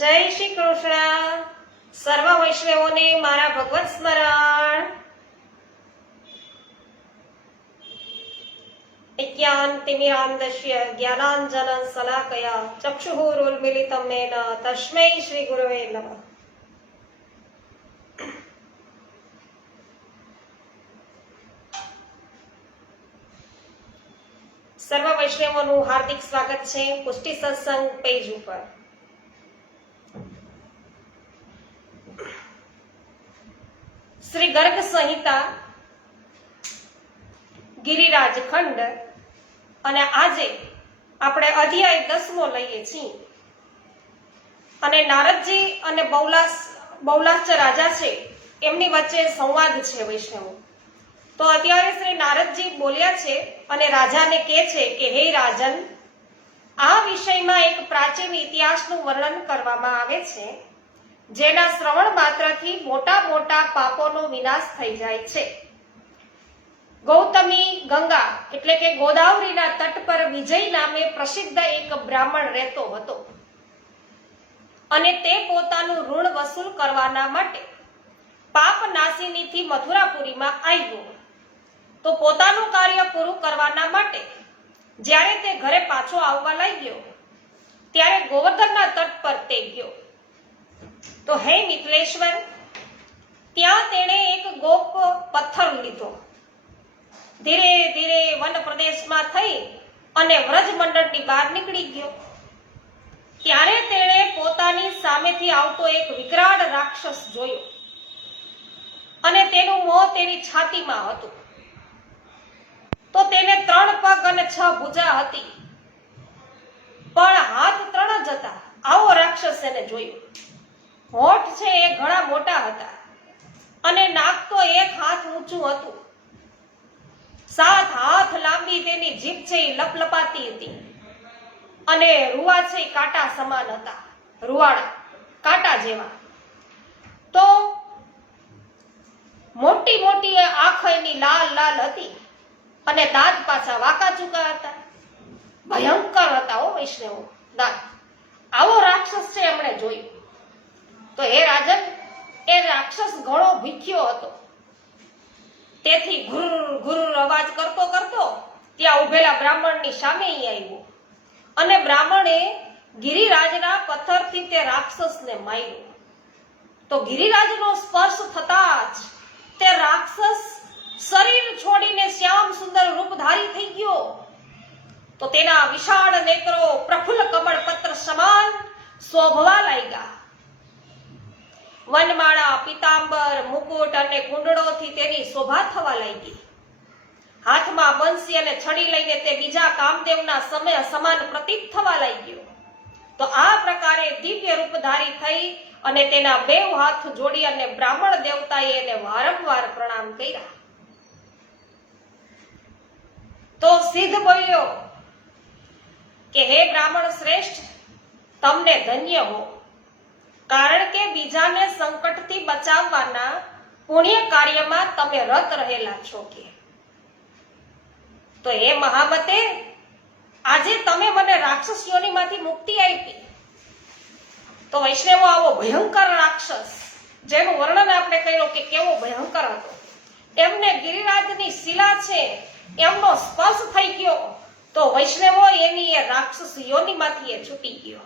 જય શ્રી કૃષ્ણ. સર્વ વૈષ્ણવોને મારા ભગવત સ્મરણ. इत्यान्तिमिरान्धस्य ज्ञानाञ्जनं शलाकया चक्षुरुन्मीलितं येन तस्मै श्री गुरवे नमः. સર્વ વૈષ્ણવોનું હાર્દિક સ્વાગત છે પુષ્ટિ સત્સંગ પેજ ઉપર. શ્રી ગર્ગ સંહિતા ગિરિરાજ ખંડ અને આજે આપણે અધ્યાય 10મો લઈએ છીએ. અને નારદજી અને બૌલાશ્ચ રાજા છે એમની વચ્ચે સંવાદ છે વૈષ્ણવો. તો અત્યારે શ્રી નારદજી બોલ્યા છે અને રાજાને કહે છે કે હે રાજન, આ વિષયમાં એક પ્રાચીન ઇતિહાસનું વર્ણન કરવામાં આવે છે જેના શ્રવણ માત્રથી મોટા મોટા પાપોનો વિનાશ થઈ જાય છે. ગૌતમી ગંગા એટલે કે ગોદાવરીના તટ પર વિજય નામે પ્રસિદ્ધ એક બ્રાહ્મણ રહેતો હતો અને તે પોતાનું ઋણ વસૂલ કરવાના માટે પાપ નાશીનીથી મથુરાપુરીમાં આવ્યો. તો પોતાનું કાર્ય પૂરું કરવાના માટે જ્યારે તે ઘરે પાછો આવવા લાગ્યો ત્યારે ગોવર્ધનના તટ પર તે ગયો. તો હે મિથિલેશ્વર, ત્યાં તેણે એક ગોપ પથ્થર લીધો. ધીરે ધીરે વન પ્રદેશમાં થઈ અને વ્રજ મંડળની બહાર નીકળી ગયો. ત્યારે તેણે પોતાની સામેથી આવતો એક વિકરાળ રાક્ષસ જોયો અને તેનું મોં તેની છાતીમાં હતું. તો તેને 3 પગ અને 6 ભુજા હતી, પણ હાથ 3 જ હતા. આવો રાક્ષસ એને જોયો. હોઠ છે એ ઘણા મોટા હતા અને નાક તો 1 હાથ ઊંચું હતું. 7 હાથ લાંબી તેની જીભ છે એ લપલપાતી હતી અને રૂવા છે એ કાંટા સમાન હતા, રૂવાડા કાંટા જેવા. તો મોટી મોટી આંખ એની લાલ લાલ હતી અને દાંત પાછા વાંકા ચૂકા હતા. ભયંકર હતા હો વૈષ્ણવો દાંત. આવો રાક્ષસ છે એમણે જોયું. તો હે રાજન, એ રાક્ષસ ઘણો ભૂખ્યો હતો. તેથી ઘુર ઘુર અવાજ કરતો કરતો ત્યાં ઉભેલા બ્રાહ્મણની સામે આવ્યો અને બ્રાહ્મણે ગિરિરાજના પથ્થરથી તે રાક્ષસને માર્યો. તો ગિરિરાજનો સ્પર્શ થતા જ તે રાક્ષસ શરીર છોડીને શ્યામ સુંદર રૂપ ધારી થઈ ગયો. તો તેના વિશાળ નેત્રો પ્રફુલ્લ કમળ પત્ર સમાન શોભવા લાગ્યા. વનમાળા, પીતાંબર, મુકુટ અને કુંડળોથી તેની શોભા થવા લાગી. હાથમાં બંસી અને છડી લઈને તે બીજા કામદેવના સમય સમાન પ્રતીત થવા લાગ્યો. તો આ પ્રકારે દિવ્ય રૂપધારી થઈ અને તેના 2 હાથ જોડી અને બ્રાહ્મણ દેવતાએ એને વારંવાર પ્રણામ કર્યા. તો સિદ્ધ બોલ્યો કે હે બ્રાહ્મણ શ્રેષ્ઠ, તમને ધન્ય હો, કારણ કે બીજાને સંકટથી બચાવવાના પુણ્ય કાર્યમાં તમે રત રહેલા છો. કે તો હે મહામતે, આજે તમે મને રાક્ષસ યોનિમાંથી મુક્તિ આપી. તો વૈષ્ણવો, આવો ભયંકર રાક્ષસ જેનું વર્ણન આપણે કર્યું કે કેવો ભયંકર હતો, એમને ગિરિરાજની શિલા છે એમનો સ્પર્શ થઈ ગયો. તો વૈષ્ણવો, એની એ રાક્ષસ યોનિમાંથી એ છૂટી ગયો.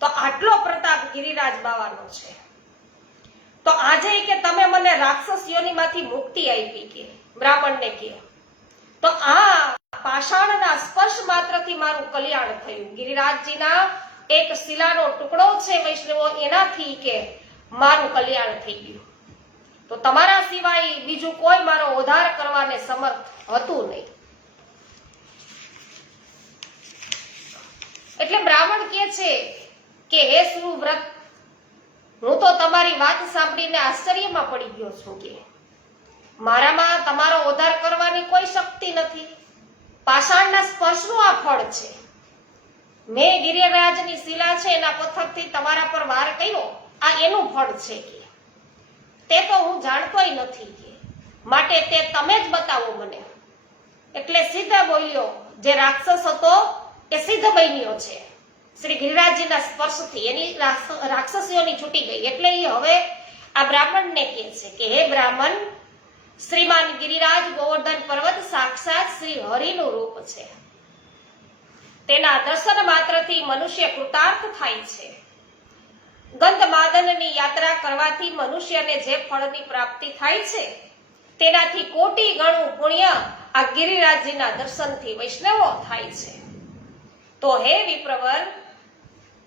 તો આટલો પ્રતાપ ગિરિરાજ બાવાનો છે. તો આજે કે તમે મને રાક્ષસ યોનિમાંથી મુક્તિ આપી, કે બ્રાહ્મણને કહે. તો આ પાષાણના સ્પર્શ માત્રથી મારું કલ્યાણ થયું. ગિરિરાજજીના એક શિલાનો ટુકડો છે વૈષ્ણવો, એનાથી કે મારું કલ્યાણ થઈ ગયું. તો તમારા સિવાય બીજું કોઈ મારો ઉદ્ધાર કરવાને સમર્થ હતું નહીં. એટલે બ્રાહ્મણ કહે છે કે હે સુવ્રત, હું તો તમારી વાત સાંભળીને આશ્ચર્યમાં પડી ગયો છું. કે મારામાં તમારો ઉદ્ધાર કરવાની કોઈ શક્તિ નથી. પાષાણના સ્પર્શનું આ ફળ છે. મેં ગિરિરાજની શિલા છે એના પથ્થરથી તમારા પર વાર કર્યો, આ એનું ફળ છે. કે તે તો હું જાણતોય નથી. કે માટે તે તમે જ બતાવો મને. એટલે સિદ્ધ બોલ્યો, જે રાક્ષસ હતો એ સિદ્ધ બન્યો છે. શ્રી ગિરિરાજજીના સ્પર્શથી એની રાક્ષસીઓની છૂટી ગઈ. એટલે એ હવે આ બ્રાહ્મણને કહે છે કે હે બ્રાહ્મણ, શ્રીમાન ગિરિરાજ ગોવર્ધન પર્વત સાક્ષાત શ્રી હરિનું રૂપ છે. તેના દર્શન માત્રથી મનુષ્ય કૃતાર્થ થાય છે. ગંધમાદનની યાત્રા કરવાથી મનુષ્યને જે ફળની પ્રાપ્તિ થાય છે તેનાથી કોટી ગણું પુણ્ય આ ગિરિરાજજીના દર્શનથી વૈષ્ણવો થાય છે. તો હે વિપ્રવર,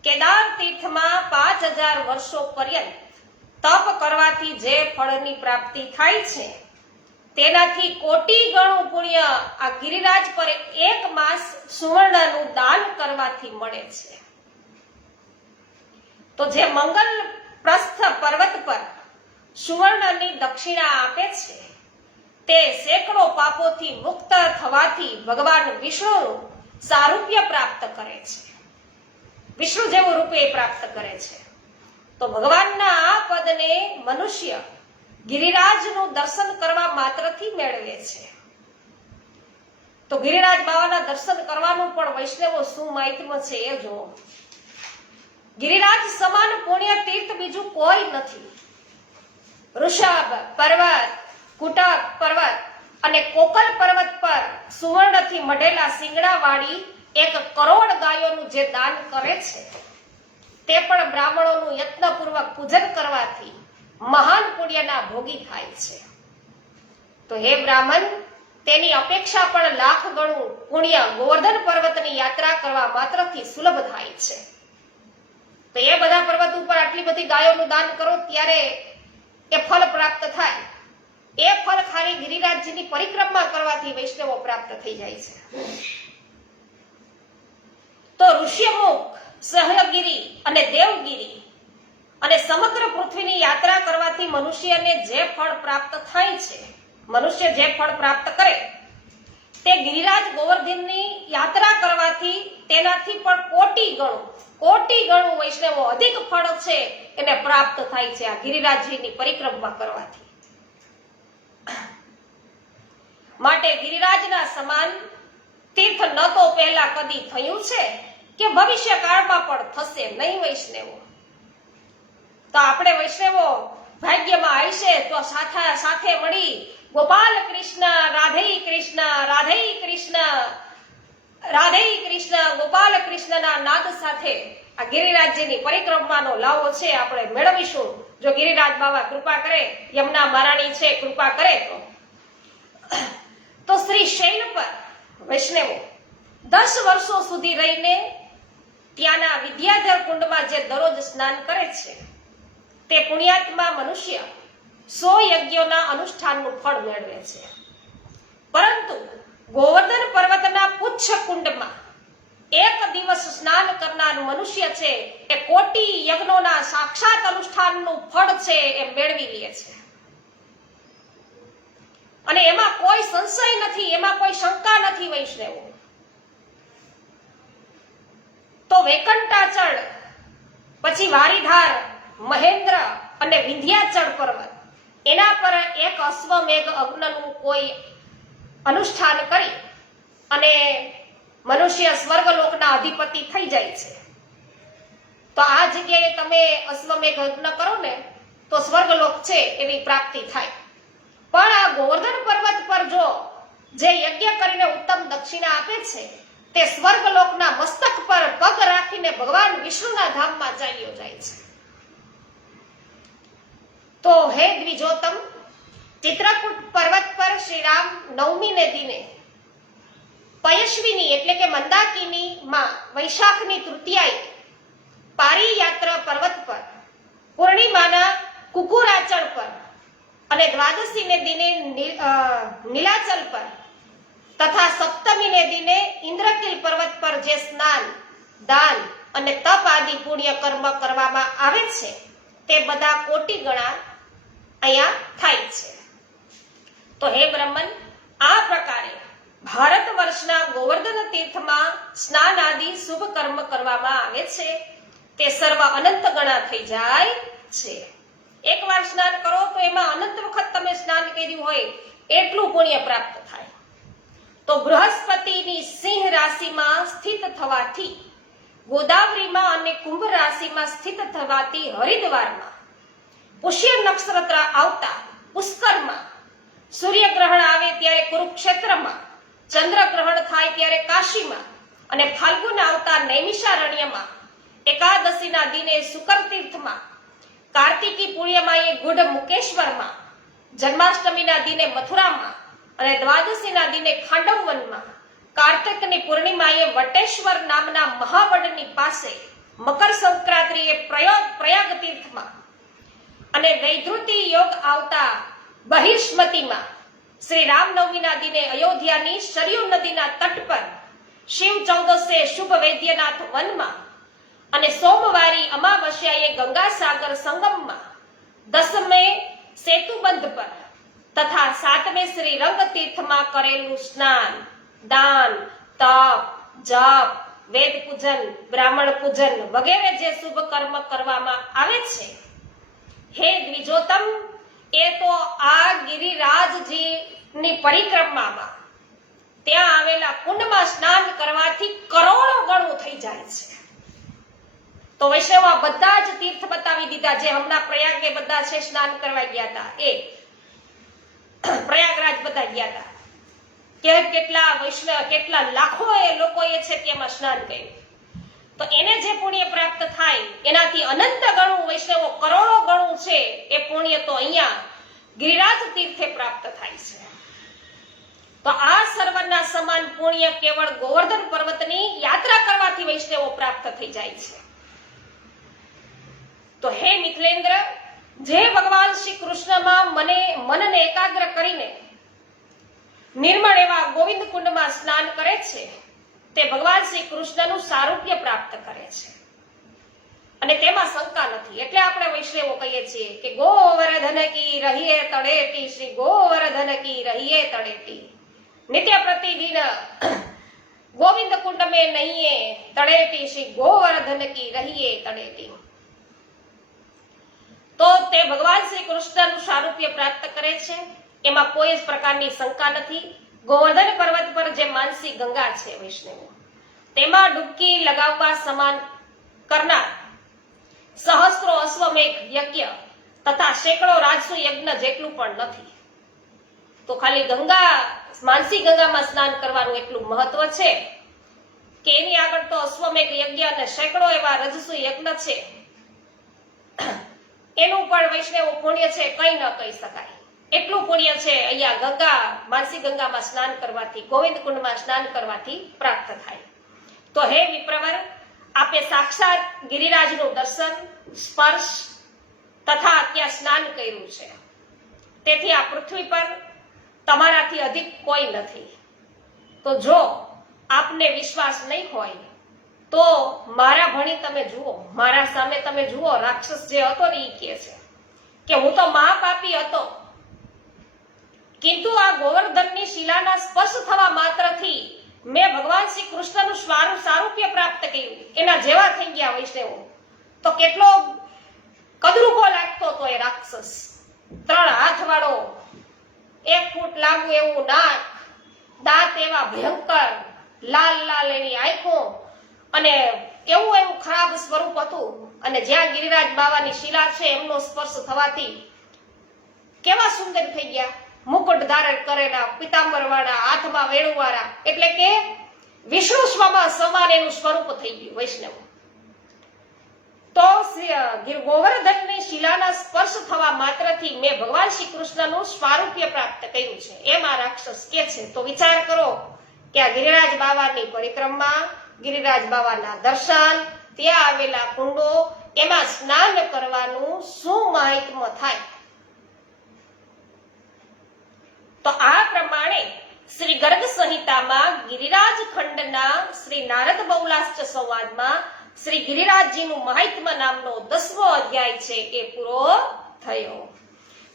કેદાર તીર્થમાં 5000 વર્ષો પર્યંત તપ કરવાથી જે ફળની પ્રાપ્તિ થાય છે તેનાથી કોટી ગણું પુણ્ય આ ગિરિરાજ પર 1 માસ સુવર્ણનું દાન કરવાથી મળે છે. તો જે મંગલ પ્રસ્થ પર્વત પર સુવર્ણની દક્ષિણા આપે છે તે સેંકડો પાપોથી મુક્ત થવાથી ભગવાન વિષ્ણુનું સારૂપ્ય પ્રાપ્ત કરે છે. વિષ્ણુ જેવું રૂપે પ્રાપ્ત કરે છે. તો ભગવાનના આ પદને મનુષ્ય ગિરિરાજનું દર્શન કરવા માત્રથી મેળવે છે. તો ગિરિરાજ બાવાના દર્શન કરવાનું પણ વૈષ્ણવો શું મહાત્મ્ય છે એ જુઓ. ગિરિરાજ સમાન પુણ્ય તીર્થ બીજું કોઈ નથી. ઋષભ પર્વત, કુટક પર્વત અને કોકલ પર્વત પર સુવર્ણથી મઢેલા શિંગડા વાળી 1 કરોડ ગાયોનું જે દાન કરે છે તે પણ બ્રાહ્મણોનું યત્નપૂર્વક પૂજન કરવાથી મહાન પુણ્યના ભોગી થાય છે. તો હે બ્રાહ્મણ, તેની અપેક્ષા પણ લાખ ગણું પુણ્ય ગોવર્ધન પર્વતની યાત્રા કરવા માત્રથી સુલભ થાય છે. તો એ બધા પર્વત ઉપર આટલી બધી ગાયોનું દાન કરો ત્યારે એ ફળ પ્રાપ્ત થાય. એ ફળ ખાલી ગિરિરાજજીની પરિક્રમા કરવાથી વૈષ્ણવો પ્રાપ્ત થઈ જાય છે. તો ઋષ્યમુખ, સહ્યગીરી અને દેવગીરી અને સમગ્ર પૃથ્વીની યાત્રા કરવાથી મનુષ્યને જે ફળ પ્રાપ્ત થાય છે, મનુષ્ય જે ફળ પ્રાપ્ત કરે તે ગિરિરાજ ગોવર્ધનની યાત્રા કરવાથી તેનાથી પણ કોટી ગણું વૈષ્ણવો અધિક ફળ છે એને પ્રાપ્ત થાય છે આ ગિરિરાજજીની પરિક્રમા કરવાથી. માટે ગિરિરાજના સમાન તીર્થ ન તો પહેલા કદી થયું છે કે ભવિષ્ય કાળમાં પણ થશે નહીં વૈષ્ણવો. તો આપણે વૈષ્ણવો ભાગ્યમાં આવશે તો સાથે મળી ગોપાલ કૃષ્ણ, રાધે કૃષ્ણ, રાધે કૃષ્ણ, રાધે કૃષ્ણ, ગોપાલ કૃષ્ણના નાદ સાથે આ ગિરિરાજજીની પરિક્રમાનો લાવો છે આપણે મેળવીશું. જો ગિરિરાજ બાબા કૃપા કરે, યમુના મહારાણી છે કૃપા કરે તો શ્રી શૈલ પર વૈષ્ણવો 10 વર્ષો સુધી રહીને ત્યાંના વિદ્યાધર કુંડમાં જે દરરોજ સ્નાન કરે છે તે પુણ્યાત્મા મનુષ્ય 100 યજ્ઞોના અનુષ્ઠાનનું ફળ મેળવે છે. પરંતુ ગોવર્ધન પર્વતના પુચ્છ કુંડમાં 1 દિવસ સ્નાન કરનાર મનુષ્ય છે એ કોટી યજ્ઞોના સાક્ષાત અનુષ્ઠાનનું ફળ છે એ મેળવી લે છે. અને એમાં કોઈ સંશય નથી, એમાં કોઈ શંકા નથી વૈષ્ણવો. તો વૈકંઠાચળ, પછી વારીધાર, મહેન્દ્ર અને વિંધ્યાચળ પર્વત એના પર 1 અશ્વમેઘ અગ્નનું કોઈ અનુષ્ઠાન કરી અને મનુષ્ય સ્વર્ગલોકના અધિપતિ થઈ જાય છે. તો આ જગ્યાએ તમે અશ્વમેઘ યજ્ઞ કરો ને તો સ્વર્ગલોક છે એની પ્રાપ્તિ થાય. પણ આ ગોવર્ધન પર્વત પર જો જે યજ્ઞ કરીને ઉત્તમ દક્ષિણા આપે છે તે સ્વર્ગલોકના મસ્તક પર પગ રાખીને ભગવાન વિષ્ણુના ધામમાં ચાલ્યો જાય છે. તો હે દ્વિજોતમ, ચિત્રકૂટ પર્વત પર શ્રી રામ નવમીને દિને પયસ્વિની એટલે કે મંદાકિની માં વૈશાખની તૃતીયાએ પારિયાત્ર પર્વત પર, પૂર્ણિમાના કુકુરાચળ પર અને દ્વાદશીને દિને નીલાચલ પર તથા સપ્તમીને દિને ઇન્દ્રકીલ પર્વત પર જે સ્નાન, દાન અને તપ આદિ પુણ્ય કર્મ કરવામાં આવે છે તે બધા કોટી ગણા અહીંયા થાય છે. તો હે બ્રહ્મન, આ પ્રકારે ભારત વર્ષના ગોવર્ધન તીર્થમાં સ્નાન આદિ શુભ કર્મ કરવામાં આવે છે તે સર્વ અનંત ગણા થઈ જાય છે. એકવાર સ્નાન કરો તો એમાં અનંત વખત તમે સ્નાન કર્યું હોય એટલું પુણ્ય પ્રાપ્ત થાય. તો બૃહસ્પતિની સિંહ રાશિમાં સ્થિત થવાથી ગોદાવરીમાં અને કુંભ રાશિમાં સ્થિત થવાથી હરિદ્વારમાં, પુષ્ય નક્ષત્ર આવતા પુષ્કરમાં, સૂર્યગ્રહણ આવે ત્યારે કુરુક્ષેત્રમાં, ચંદ્રગ્રહણ થાય ત્યારે કાશીમાં અને ફાલ્ગુન આવતા નૈમિષારણ્યમાં, એકાદશીના દિને શુકર તીર્થમાં, કાર્તિકી પૂર્ણિમાએ ગુઢ મુકેશ્વરમાં, જન્માષ્ટમીના દિને મથુરામાં અને દ્વાદશીના દિને ખાંડવવનમાં, કાર્તિકની પૂર્ણિમાએ વટેશ્વર નામના મહાવડની પાસે, મકર સંક્રાંતિએ પ્રયાગ તીર્થમાં અને વૈધૃતિ યોગ આવતા બહિષ્મતીમાં, શ્રી રામનવમીના દિને અયોધ્યાની સરયુ નદીના તટ પર, શિવ ચૌદસે શુભ વૈદ્યનાથ વનમાં અને સોમવારી અમાવસ્યાએ ગંગાસાગર સંગમમાં, 10મે સેતુબંધ પર તથા 7મે શ્રી રંગતીર્થમાં કરેલું સ્નાન, દાન, તપ, જપ, વેદ પૂજન, બ્રાહ્મણ પૂજન વગેરે જે શુભ કર્મ કરવામાં આવે છે, હે દ્વિજોતમ, એ તો આ ગિરિરાજજીની પરિક્રમામાં ત્યાં આવેલા કુંડમાં સ્નાન કરવાથી કરોડો ગણું થઈ જાય છે. તો વૈષ્ણવ આ બધા જ તીર્થ બતાવી દીધા, જે હમણાં પ્રયાગે બધા છે સ્નાન કરવા ગયા હતા, એ પ્રયાગરાજ બધા ગયા હતા કે કેટલા વૈષ્ણવ, કેટલા લાખો લોકોએ છે તેમાં સ્નાન કર્યું. તો એને જે પુણ્ય પ્રાપ્ત થાય એનાથી અનંત ગણું, વૈષ્ણવો કરોડો ગણું છે એ પુણ્ય તો અહીંયા ગિરિરાજ તીર્થે પ્રાપ્ત થાય છે. તો આ સર્વના સમાન પુણ્ય કેવળ ગોવર્ધન પર્વતની યાત્રા કરવાથી વૈષ્ણવો પ્રાપ્ત થઈ જાય છે. તો હે મિથિલેન્દ્ર, જે ભગવાન શ્રી કૃષ્ણમાં મનને એકાગ્ર કરીને નિર્મળ એવા ગોવિંદ કુંડમાં સ્નાન કરે છે, તે ભગવાન શ્રી કૃષ્ણનું સારૂપ્ય પ્રાપ્ત કરે છે અને તેમાં શંકા નથી. એટલે આપણે વૈષ્ણવો કહીએ છીએ કે ગોવર્ધન કી રહીએ તળેટી, શ્રી ગોવર્ધન કી રહીએ તળેટી, નિત્ય પ્રતિદિન ગોવિંદ કુંડ में નહીએ તળેટી, શ્રી ગોવર્ધન કી રહીએ તળેટી. તો તે ભગવાન શ્રી કૃષ્ણનું સારૂપ્ય પ્રાપ્ત કરે છે, એમાં કોઈ જ પ્રકારની શંકા નથી. ગોવર્ધન પર્વત પર જે માનસી ગંગા છે વૈષ્ણવો, તેમાં ડૂબકી લગાવવા સમાન કરનાર સહસ્ત્રો અશ્વમેઘ યજ્ઞ તથા સેંકડો રાજસુ યજ્ઞ જેટલું પણ નથી. તો ખાલી ગંગા, માનસી ગંગામાં સ્નાન કરવાનું એટલું મહત્વ છે કે એની આગળ તો અશ્વમેઘ યજ્ઞ અને સેંકડો એવા રજસુ યજ્ઞ છે, એનું પણ વૈષ્ણવ પુણ્ય છે કઈ ન કહી શકાય. એટલું પુણ્ય છે અહીંયા ગંગા, માનસી ગંગામાં સ્નાન કરવાથી, ગોવિંદ કુંડમાં સ્નાન કરવાથી પ્રાપ્ત થાય. તો હે વિપ્રવર, આપે સાક્ષાત ગિરિરાજનું દર્શન, સ્પર્શ તથા ત્યાં સ્નાન કર્યું છે, તેથી આ પૃથ્વી પર તમારાથી અધિક કોઈ નથી. તો જો આપને વિશ્વાસ નહીં હોય તો મારા ભણી તમે જુઓ, મારા સામે તમે જુઓ. રાક્ષસ જે હતો ને એ કહે છે કે હું તો મહાપાપી હતો, કિંતુ આ ગોવર્ધનની શિલાના સ્પર્શ થવા માત્રથી મેં ભગવાન શ્રી કૃષ્ણનું સારૂપ્ય પ્રાપ્ત કર્યું, એના જેવા થઈ ગયા વૈષ્ણવો. તો કેટલો કદરૂપો લાગતો હતો એ રાક્ષસ, 3 હાથ વાળો, 1 ફૂટ લાંબુ એવું નાક, દાંત એવા ભયંકર, લાલ લાલ એની આંખો અને એવું ખરાબ સ્વરૂપ હતું. અને જ્યાં ગિરિરાજ બાવાની શિલા છે એમનો સ્પર્શ થવાથી કેવા સુંદર થઈ ગયા, મુકુટ ધારણ કરેલા, પિતાંબર વાળા, હાથમાં વેણુ વાળા, એટલે કે વિષ્ણુ સમાન એનું સ્વરૂપ થઈ ગયું વૈષ્ણવ. તો ગોવર્ધનની શિલાના સ્પર્શ થવા માત્રથી મેં ભગવાન શ્રી કૃષ્ણનું સ્વારૂપ્ય પ્રાપ્ત કર્યું છે, એમ આ રાક્ષસ કે છે. તો વિચાર કરો કે આ ગિરિરાજ બાવાની પરિક્રમા, ગિરિરાજ બાવાના દર્શન, ત્યાં આવેલા કુંડો, એમાં સ્નાન કરવાનું શું મહાત્મ્ય થાય. તો આ પ્રમાણે શ્રી ગર્ગ સંહિતામાં ગિરિરાજ ખંડના શ્રી નારદ બહુલાશ્ચ સંવાદમાં શ્રી ગિરિરાજજીનું મહાત્મ્ય નામનો 10મો અધ્યાય છે એ પૂરો થયો.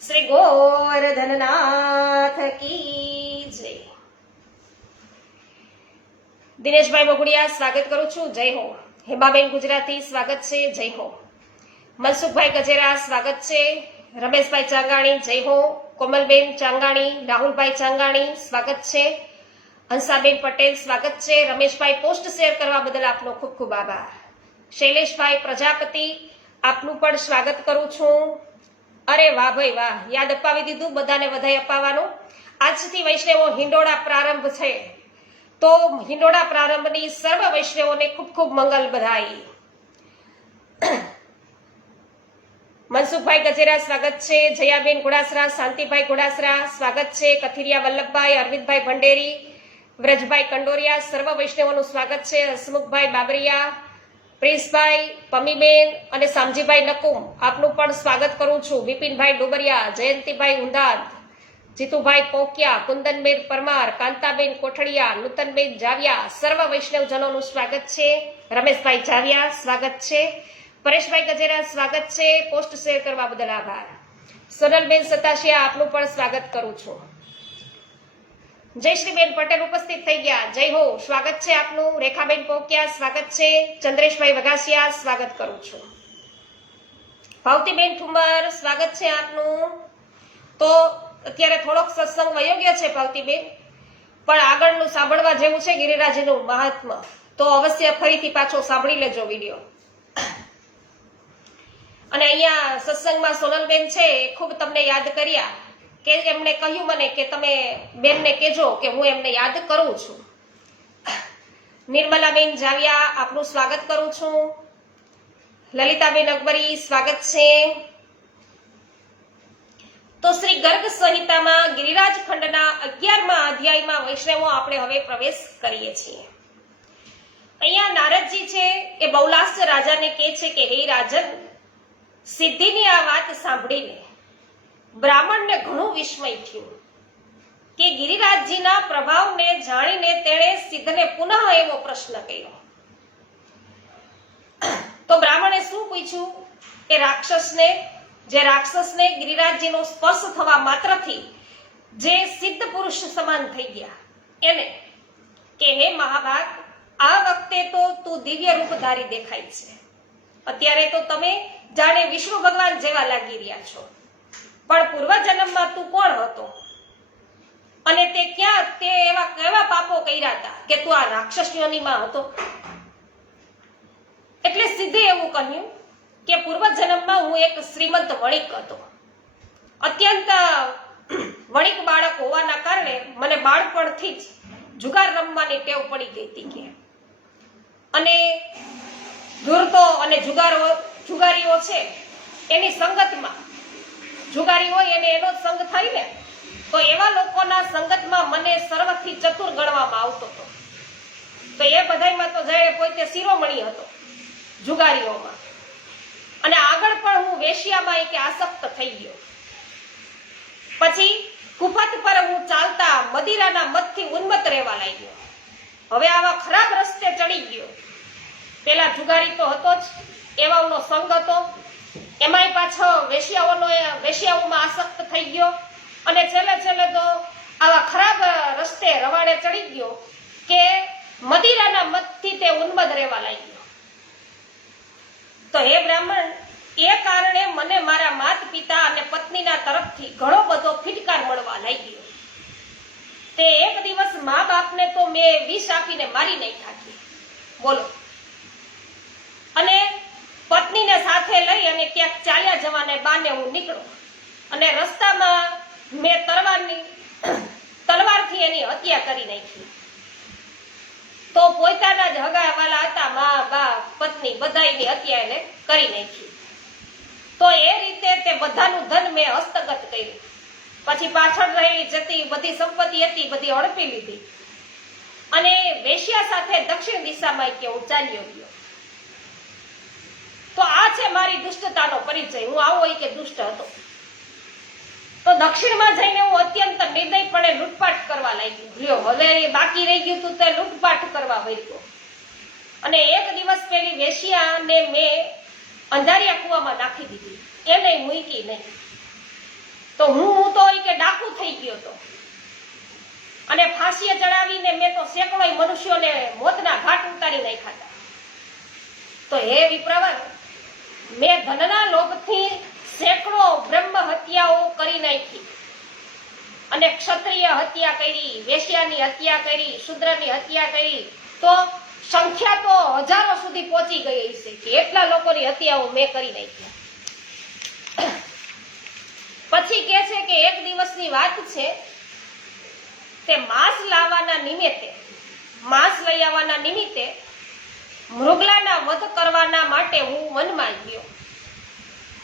શ્રી ગોવર્ધનનાથ કી જય. દિનેશભાઈ બગુડિયા સ્વાગત કરું છું, જય હો. હેમાબેન ગુજરાતી સ્વાગત છે, જય હો. મનસુખભાઈ ગજેરા સ્વાગત છે. રમેશભાઈ ચાંગાણી જય હો. કોમલબેન ચાંગાણી, રાહુલભાઈ ચાંગાણી સ્વાગત છે. હંસાબેન પટેલ સ્વાગત છે. રમેશભાઈ પોસ્ટ શેર કરવા બદલ આપનો ખૂબ ખૂબ આભાર. શૈલેષભાઈ પ્રજાપતિ આપનું પણ સ્વાગત કરું છું. અરે વાહ ભાઈ વાહ, યાદ અપાવી દીધું, બધાને વધાઈ અપાવવાનું. આજથી વૈષ્ણવો હિંડોળા પ્રારંભ છે, તો હિંડોળા પ્રારંભની સર્વ વૈષ્ણવોને ખૂબ ખૂબ મંગલ બધાઈ. મનસુખભાઈ ગજેરા સ્વાગત છે. જયાબેન ઘોડાસરા, શાંતિભાઈ ઘોડાસરા સ્વાગત છે. કથિરિયા વલ્લભભાઈ, અરવિંદભાઈ ભંડેરી, વ્રજભાઈ કંડોરિયા, સર્વ વૈષ્ણવોનું સ્વાગત છે. હસમુખભાઈ બાબરિયા, પ્રિન્સભાઈ, પમીબેન અને સામજીભાઈ નકુમ આપનું પણ સ્વાગત કરું છું. વિપિનભાઈ ડોબરિયા, જયંતિભાઈ ઉંધાદ, જીતુભાઈ પોકિયા, કુંદનબેન પરમાર, કાંતાબેન કોઠડિયા, નૂતનબેન જાવિયા, સર્વ વૈષ્ણવજનોનું સ્વાગત છે. રમેશભાઈ જાવિયા સ્વાગત છે. પરેશભાઈ ગજેરા સ્વાગત છે. પોસ્ટ શેર કરવા બદલ આભાર. સોનલબેન સતાશિયા આપનું પણ સ્વાગત કરું છું. જયશ્રીબેન પટેલ ઉપસ્થિત થઈ ગયા, જય હો, સ્વાગત છે આપનું. રેખાબેન પોકિયા સ્વાગત છે. ચંદ્રેશભાઈ વઘાસિયા સ્વાગત કરું છું. ભાવતીબેન ઠુમર સ્વાગત છે આપનું. તો અત્યારે થોડોક સત્સંગ વયો ગયો છે ભાવતીબેન, પણ આગળનું સાંભળવા જેવું છે ગિરિરાજનું મહાત્મ્ય, તો અવશ્ય ફરીથી પાછો સાંભળી લેજો વિડીયો. અને અહીંયા સત્સંગમાં સોનલબેન છે, ખૂબ તમને યાદ કર્યા કે એમણે કહ્યું મને કે તમે બેનને કહેજો કે હું એમને યાદ કરું છું. નિર્મલાબેન જાવિયા આપનું સ્વાગત કરું છું. લલિતાબેન અકબરી સ્વાગત છે. તો શ્રી ગર્ગ સંહિતામાં ગિરિરાજ ખંડના 11મા અધ્યાયમાં વૈષ્ણવો આપણે હવે પ્રવેશ કરીએ છીએ. અહીંયા નારદજી છે એ બૌલાસ્ય રાજાને કહે છે કે હે રાજન, સિદ્ધિની આ વાત સાંભળીને બ્રાહ્મણને ઘણું વિસ્મય થયું કે ગિરિરાજજીના પ્રભાવને જાણીને તેણે સિદ્ધને પુનઃ એવો પ્રશ્ન કર્યો. તો બ્રાહ્મણે શું પૂછ્યું? એ રાક્ષસને ગિરિરાજજીનો સ્પર્શ થવા માત્રથી જે સિદ્ધ પુરુષ સમાન થઈ ગયા એને કે હે મહાભાગ, આ વખતે તો તું દિવ્ય રૂપધારી દેખાય છે. અત્યારે તો તમે જાણે વિષ્ણુ ભગવાન જેવા લાગી રહ્યા છો, પણ પૂર્વજન્મમાં તું કોણ હતો અને તે એવા કેવા પાપો કર્યા હતા કે તું આ રાક્ષસ યોનિમાં હતો? એટલે સિદ્ધે એવું કહ્યું કે પૂર્વજન્મમાં હું એક શ્રીમંત વણિક હતો. અત્યંત વણિક બાળક હોવાના કારણે મને બાળપણથી જ જુગાર રમવાની ટેવ પડી ગઈ હતી કે, અને ધૂર્તો અને જુગારીઓ છે એની સંગતમાં, જુગારી હોય એને એનો જ સંગ થાય ને, તો એવા લોકોના સંગતમાં મને સર્વથી ચતુર ગણવામાં આવતો હતો. તો એ બધાયમાં તો જાણે પોતે શિરોમણી હતો જુગારીઓમાં. અને આગળ પણ હું વેશ્યામાં કે આસક્ત થઈ ગયો. પછી કુફત પર હું ચાલતા મદિરાના મદથી ઉન્મત્ત રહેવા લાગ્યો. હવે આવા ખરાબ રસ્તે ચડી ગયો. પેલા જુગારી તો હતો જ, એવાઓનો સંગ હતો, એમાંય પાછો વેશ્યાઓમાં આસક્ત થઈ ગયો, અને છેલ્લે તો આવા ખરાબ રસ્તે રવાડે ચડી ગયો કે મદિરાના મદથી તે ઉન્મત્ત રહેવા લાગ્યો. તો હે બ્રાહ્મણ, એ કારણે મને મારા માત પિતા અને પત્નીના તરફથી ઘણો બધો ફિટકાર મળવા લાગ્યો. તે એક દિવસ મા બાપને તો મેં વિષ આપીને મારી નાખ્યા. બોલો. અને પત્નીને સાથે લઈ અને ક્યાંક ચાલ્યા જવાને બાને હું નીકળો, અને રસ્તામાં મેં તલવારથી એની હત્યા કરી નાખી. તો પોતાના જ હગાવાલા હતા, મા બાપ પત્ની બધાની હત્યા એને કરી નાખી. તો એ રીતે તે બધાનું ધન મેં હસ્તગત કર્યું. પછી પાછળ રહેલી જતી બધી સંપત્તિ હતી બધી હડપી લીધી, અને વેશ્યા સાથે દક્ષિણ દિશામાં કે હું ચાલ્યો ગયો. તો આ છે મારી દુષ્ટતાનો પરિચય. હું આવો કે દુષ્ટ હતો. તો દક્ષિણમાં જઈને હું અત્યંત નિર્દયપણે લૂંટપાટ કરવા લાગ્યો. હવે બાકી રહી ગયું તું તે લૂંટપાટ કરવા વળ્યો. અને એક દિવસ પેલી વેશ્યાને મેં અંધારિયા કુવામાં નાખી દીધી, એને મૂકી નહીં. તો હું તો કે ડાકુ થઈ ગયો હતો, અને ફાંસીએ ચડાવીને મેં તો સેંકડો મનુષ્યોને મોતના ઘાટ ઉતારી નાખ્યા હતા. તો હે વિપ્રવર, મેં ધનના લોભથી સેંકડો બ્રહ્મ હત્યાઓ કરી નાખી. અને ક્ષત્રિય હત્યા કરી, વેશ્યાની હત્યા કરી, શૂદ્રની હત્યા કરી, તો સંખ્યા તો હજારો સુધી પહોંચી ગઈ છે કે એટલા લોકોની હત્યાઓ મેં કરી નાખી. પછી કે છે કે એક દિવસની વાત છે, તે માંસ લઈ આવવાના નિમિત્તે મૃગલાના વધ કરવાના માટે હું વનમાં ગયો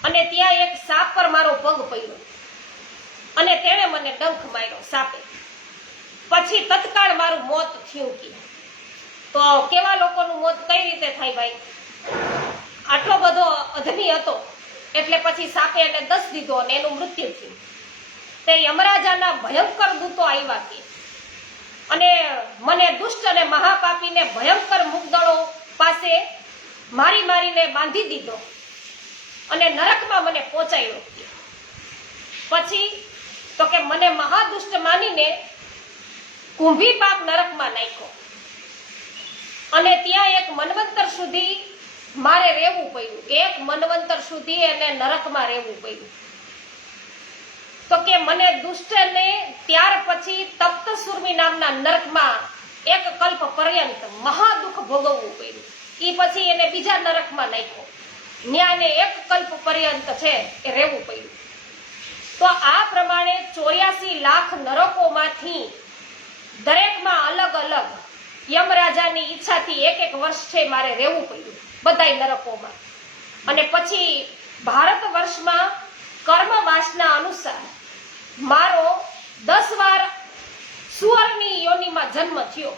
અને ત્યાં એક સાપ પર મારો પગ પડ્યો અને તેણે મને ડંખ માર્યો સાપે. પછી તત્કાળ મારું મોત થયું. કે તો કેવા લોકોનું મોત કઈ રીતે થાય ભાઈ? આટલો બધો અધમી હતો એટલે પછી સાપે એને દસ દીધો અને એનું મૃત્યુ થયું. તે યમરાજાના ભયંકર દૂતો આવ્યા કે અને મને દુષ્ટ અને મહાપાપીને ભયંકર મુગદળો પાસે મારીને બાંધી દીધો અને નરકમાં મને પહોંચાડ્યો. પછી તો કે મને મહાદુષ્ટ માનીને કુંભી પાક નરકમાં નાખ્યો અને ત્યાં એક મન્વંતર સુધી મારે રહેવું પડ્યું. એક મન્વંતર સુધી એને નરકમાં રહેવું પડ્યું. તો કે મને દુષ્ટને ત્યાર પછી તપ્ત સુરમી નામના નરકમાં એક કલ્પ પર્યંત મહાદુઃખ ભોગવવું પડ્યું. એ પછી એને બીજા નરકમાં નાખ્યો. ન્યાને એક કલ્પ પર્યંત છે એ રહેવું પડ્યું. તો આ પ્રમાણે 84 લાખ નરકોમાંથી દરેકમાં અલગ અલગ યમરાજાની ઈચ્છાથી એક વર્ષ છે મારે રહેવું પડ્યું બધાય નરકોમાં. અને પછી ભારત વર્ષમાં કર્મ વાસના અનુસાર મારો 10 વાર સુવરની યોનિમાં જન્મ થયો.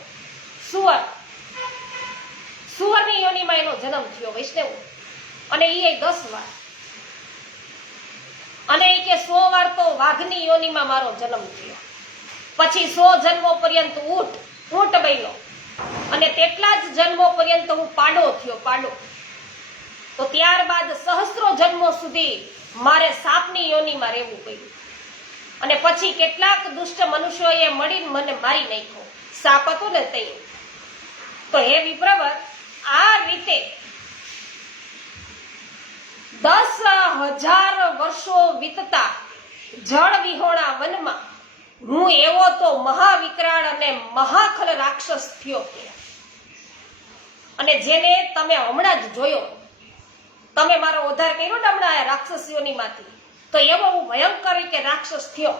સુવરની યોનિમાં એનો જન્મ થયો વૈષ્ણવ. અને એ 10 વાર. અને એ કે 100 વાર તો વાઘની યોનિમાં મારો જન્મ થયો. પછી 100 જન્મો પર્યંત ઊંટ બન્યો અને તેટલા જ જન્મો પર્યંત હું પાડો થયો. તો ત્યારબાદ સહસ્ત્રો જન્મો સુધી મારે સાપની યોનિમાં રહેવું પડ્યું. અને પછી કેટલાક દુષ્ટ મનુષ્યોએ મળીને મને મારી નાખ્યો. સાપ હતો ને તે. તો હે વિપ્રવર, આ રીતે 10,000 વર્ષો વીતતા જળ વિહોણા વનમાં હું એવો તો મહાવિકરાળ અને મહાખલ રાક્ષસ થયો. અને જેને તમે હમણાં જ જોયો, તમે મારો ઉદ્ધાર કર્યો ને હમણાં રાક્ષસીઓનીમાંથી, તો એવો હું ભયંકર કે રાક્ષસ થયો.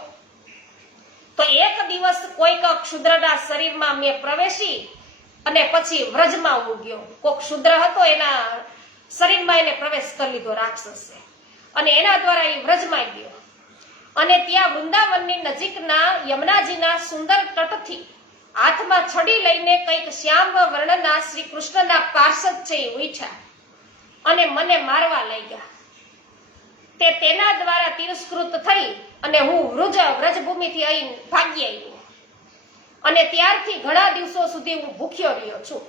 તો એક દિવસ કોઈક ક્ષુદ્રના શરીરમાં મેં પ્રવેશી અને પછી વ્રજમાં હું ગયો. કોઈક ક્ષુદ્ર હતો એના શરીરમાં એને પ્રવેશ કરી લીધો રાક્ષસે અને એના દ્વારા એ વ્રજમાં ગયો. અને ત્યાં વૃંદાવનની નજીકના યમુનાજીના સુંદર તટથી હાથમાં છડી લઈને કંઈક શ્યામ વર્ણના શ્રી કૃષ્ણના પાર્ષદ છે એ ઉઠ્યા અને મને મારવા લાગ્યા. તેના દ્વારા તિરસ્કૃત થઈ અને હું વ્રજભૂમિથી અહીં ભાગી આવ્યો. અને ત્યારથી ઘણા દિવસો સુધી હું ભૂખ્યો રહ્યો છું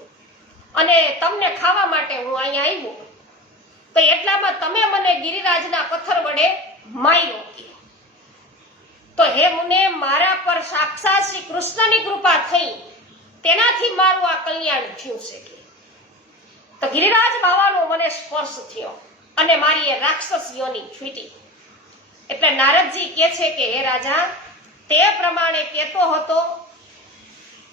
અને તમને ખાવા માટે હું અહીંયા આવ્યો. તો એટલામાં તમે મને ગિરિરાજના પથ્થર વડે માર્યો. તો હે મુને, મારા પર સાક્ષાત શ્રી કૃષ્ણની કૃપા થઈ, તેનાથી મારું આ કલ્યાણ થયું છે. તો ગિરિરાજ બાવાનો મને સ્પર્શ થયો અને મારી એ રાક્ષસ યોની છૂટી. એટલે નારદજી કહે છે કે હે રાજા, તે પ્રમાણે કહેતો હતો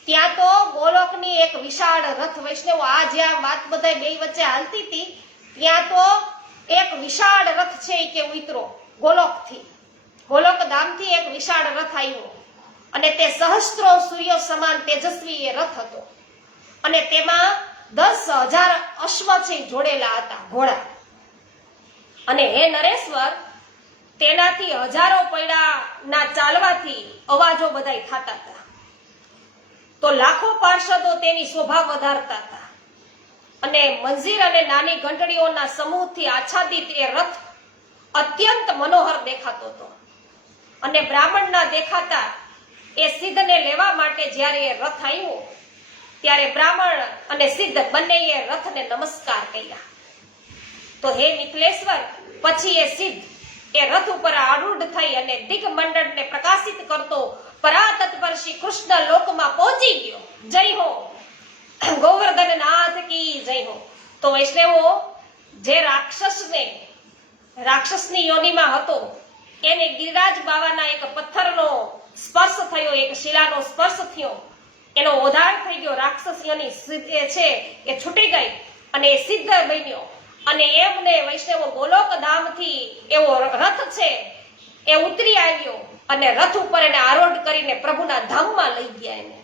ત્યાં તો ગોલોકની એક વિશાળ રથ વૈષ્ણવ, આ જ્યાં વાત બધા બે વચ્ચે હાલતી હતી ત્યાં તો એક વિશાળ રથ છે કે ઉતરો ગોલોક ધામથી એક વિશાળ રથ આવ્યો અને તે સહસ્ત્રો સૂર્ય સમાન તેજસ્વી એ રથ હતો અને તેમાં 10,000 અશ્વ છે જોડેલા હતા, ઘોડા. અને હે નરેશ્વર, તેનાથી હજારો પૈડાના ચાલવાથી અવાજો બધાય થતા હતા. તો લાખો પાર્ષદો તેની શોભા વધારતા હતા અને મંજીર અને નાની ઘંટડીઓના સમૂહથી આચ્છાદિત એ રથ અત્યંત મનોહર દેખાતો હતો. અને બ્રાહ્મણના દેખાતા એ સિદ્ધને લેવા માટે જ્યારે એ રથ આવ્યો ત્યારે બ્રાહ્મણ અને સિદ્ધ બંનેએ રથને નમસ્કાર કર્યા. તો હે નિકલેશ્વર, પછી એ સિદ્ધ એ રથ ઉપર આરૂઢ થઈ અને દિગ્મંડળને પ્રકાશિત કરતો પરાતત્પર શ્રી કૃષ્ણ લોકમાં પહોંચી ગયો. જય હો ગોવર્ધન નાથ કી જય હો. તો વૈષ્ણવો, જે રાક્ષસની યોનિમાં હતો એને ગિરિરાજ બાવાના એક પથ્થરનો સ્પર્શ થયો, એક શિલાનો સ્પર્શ થયો, એનો ઓધાર થઈ ગયો, રાક્ષસીઓની છે એ છૂટી ગઈ અને એ સિદ્ધ બન્યો અને એમને વૈષ્ણવો ગોલોક ધામથી એવો રથ છે એ ઉતરી આવ્યો અને રથ ઉપર એને આરોઢ કરીને પ્રભુના ધામમાં લઈ ગયા એને.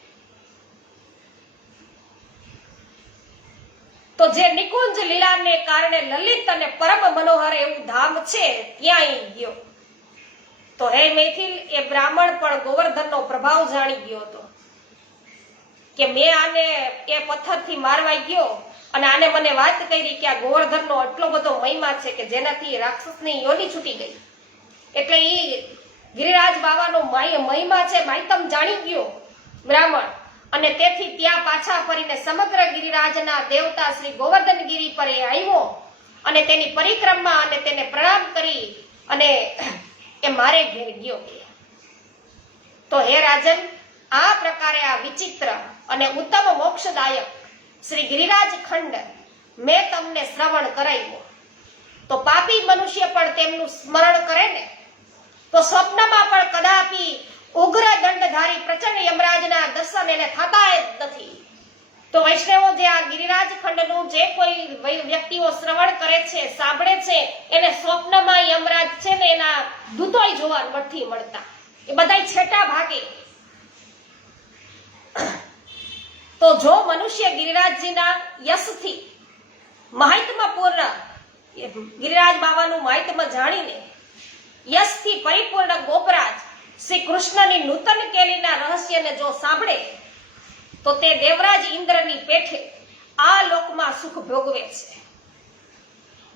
તો જે નિકુંજ લીલાને કારણે લલિત અને પરમ મનોહર એવું ધામ છે ત્યાં ગયો. તો હે મૈથિલ, એ બ્રાહ્મણ પણ ગોવર્ધનનો પ્રભાવ જાણી ગયો હતો કે મેં આને એ પથ્થરથી મારવાઈ ગયો અને આને મને વાત કરી કે આ ગોવર્ધનનો આટલો બધો મહિમા છે કે જેનાથી રાક્ષસની યોની છૂટી ગઈ. એટલે એ ગિરિરાજ બાવાનો મહિમા છે, માહિતમ જાણી ગયો બ્રાહ્મણ, અને તેથી ત્યાં પાછા ફરીને સમગ્ર ગિરિરાજના દેવતા શ્રી ગોવર્ધનગીરી પર એ આવ્યો અને તેની પરિક્રમા અને તેને પ્રણામ કરી અને એ મારે ઘેર ગયો. તો હે રાજન, આ પ્રકારે આ વિચિત્ર અને ઉત્તમ મોક્ષદાયક શ્રી ગિરિરાજ ખંડ મેં તમને શ્રવણ કરાવ્યો. તો પાપી મનુષ્ય પણ તેમનું સ્મરણ કરે ને તો સ્વપ્નમાં પણ કદાપી ઉગ્ર દંડધારી પ્રચંડ યમરાજના દર્શન એને થતા જ નથી. તો વૈષ્ણવો, જે આ ગિરિરાજ ખંડનું જે કોઈ વ્યક્તિઓ શ્રવણ કરે છે, સાંભળે છે, એને સ્વપ્નમાં યમરાજ છે ને એના દૂતોય જોવા નથી મળતા, એ બધાય છેટા ભાગે. તો જો મનુષ્ય ગિરિરાજજીના યશથી મહાત્મપૂર્ણ ગિરિરાજ બાવાનું મહાત્મ જાણીને યશથી પરિપૂર્ણ ગોપરાજ શ્રી કૃષ્ણની નૂતન કેલીના રહસ્યને જો સાંભળે તો તે દેવરાજ ઇન્દ્રની પેઠે આ લોકમાં સુખ ભોગવે છે.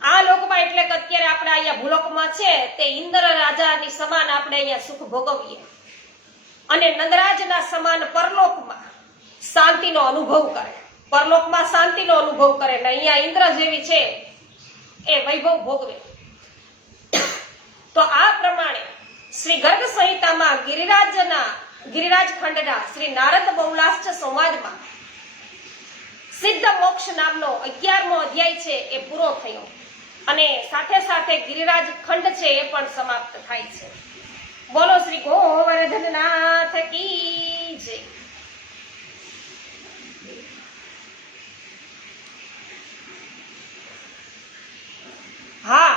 આ લોકમાં એટલે કે અત્યારે આપણે અહીંયા ભૂલોકમાં છે તે ઇન્દ્ર રાજાની સમાન આપણે અહીંયા સુખ ભોગવીએ અને નંદરાજના સમાન પરલોકમાં શાંતિનો અનુભવ કરે, પરલોકમાં શાંતિનો અનુભવ કરે ને અહીંયા ઇન્દ્ર જેવી છે એ વૈભવ ભોગવે. તો આ પ્રમાણે શ્રી ગર્ગ સંહિતામાં ગિરિરાજ ખંડના શ્રી નારદ બહુલાશ્ચ સંવાદમાં સિદ્ધ મોક્ષ નામનો 11મો અધ્યાય છે એ પૂરો થયો અને સાથે સાથે ગિરિરાજ ખંડ છે એ પણ સમાપ્ત થાય છે. બોલો શ્રી ગોવર્ધનનાથ કી જય. હા,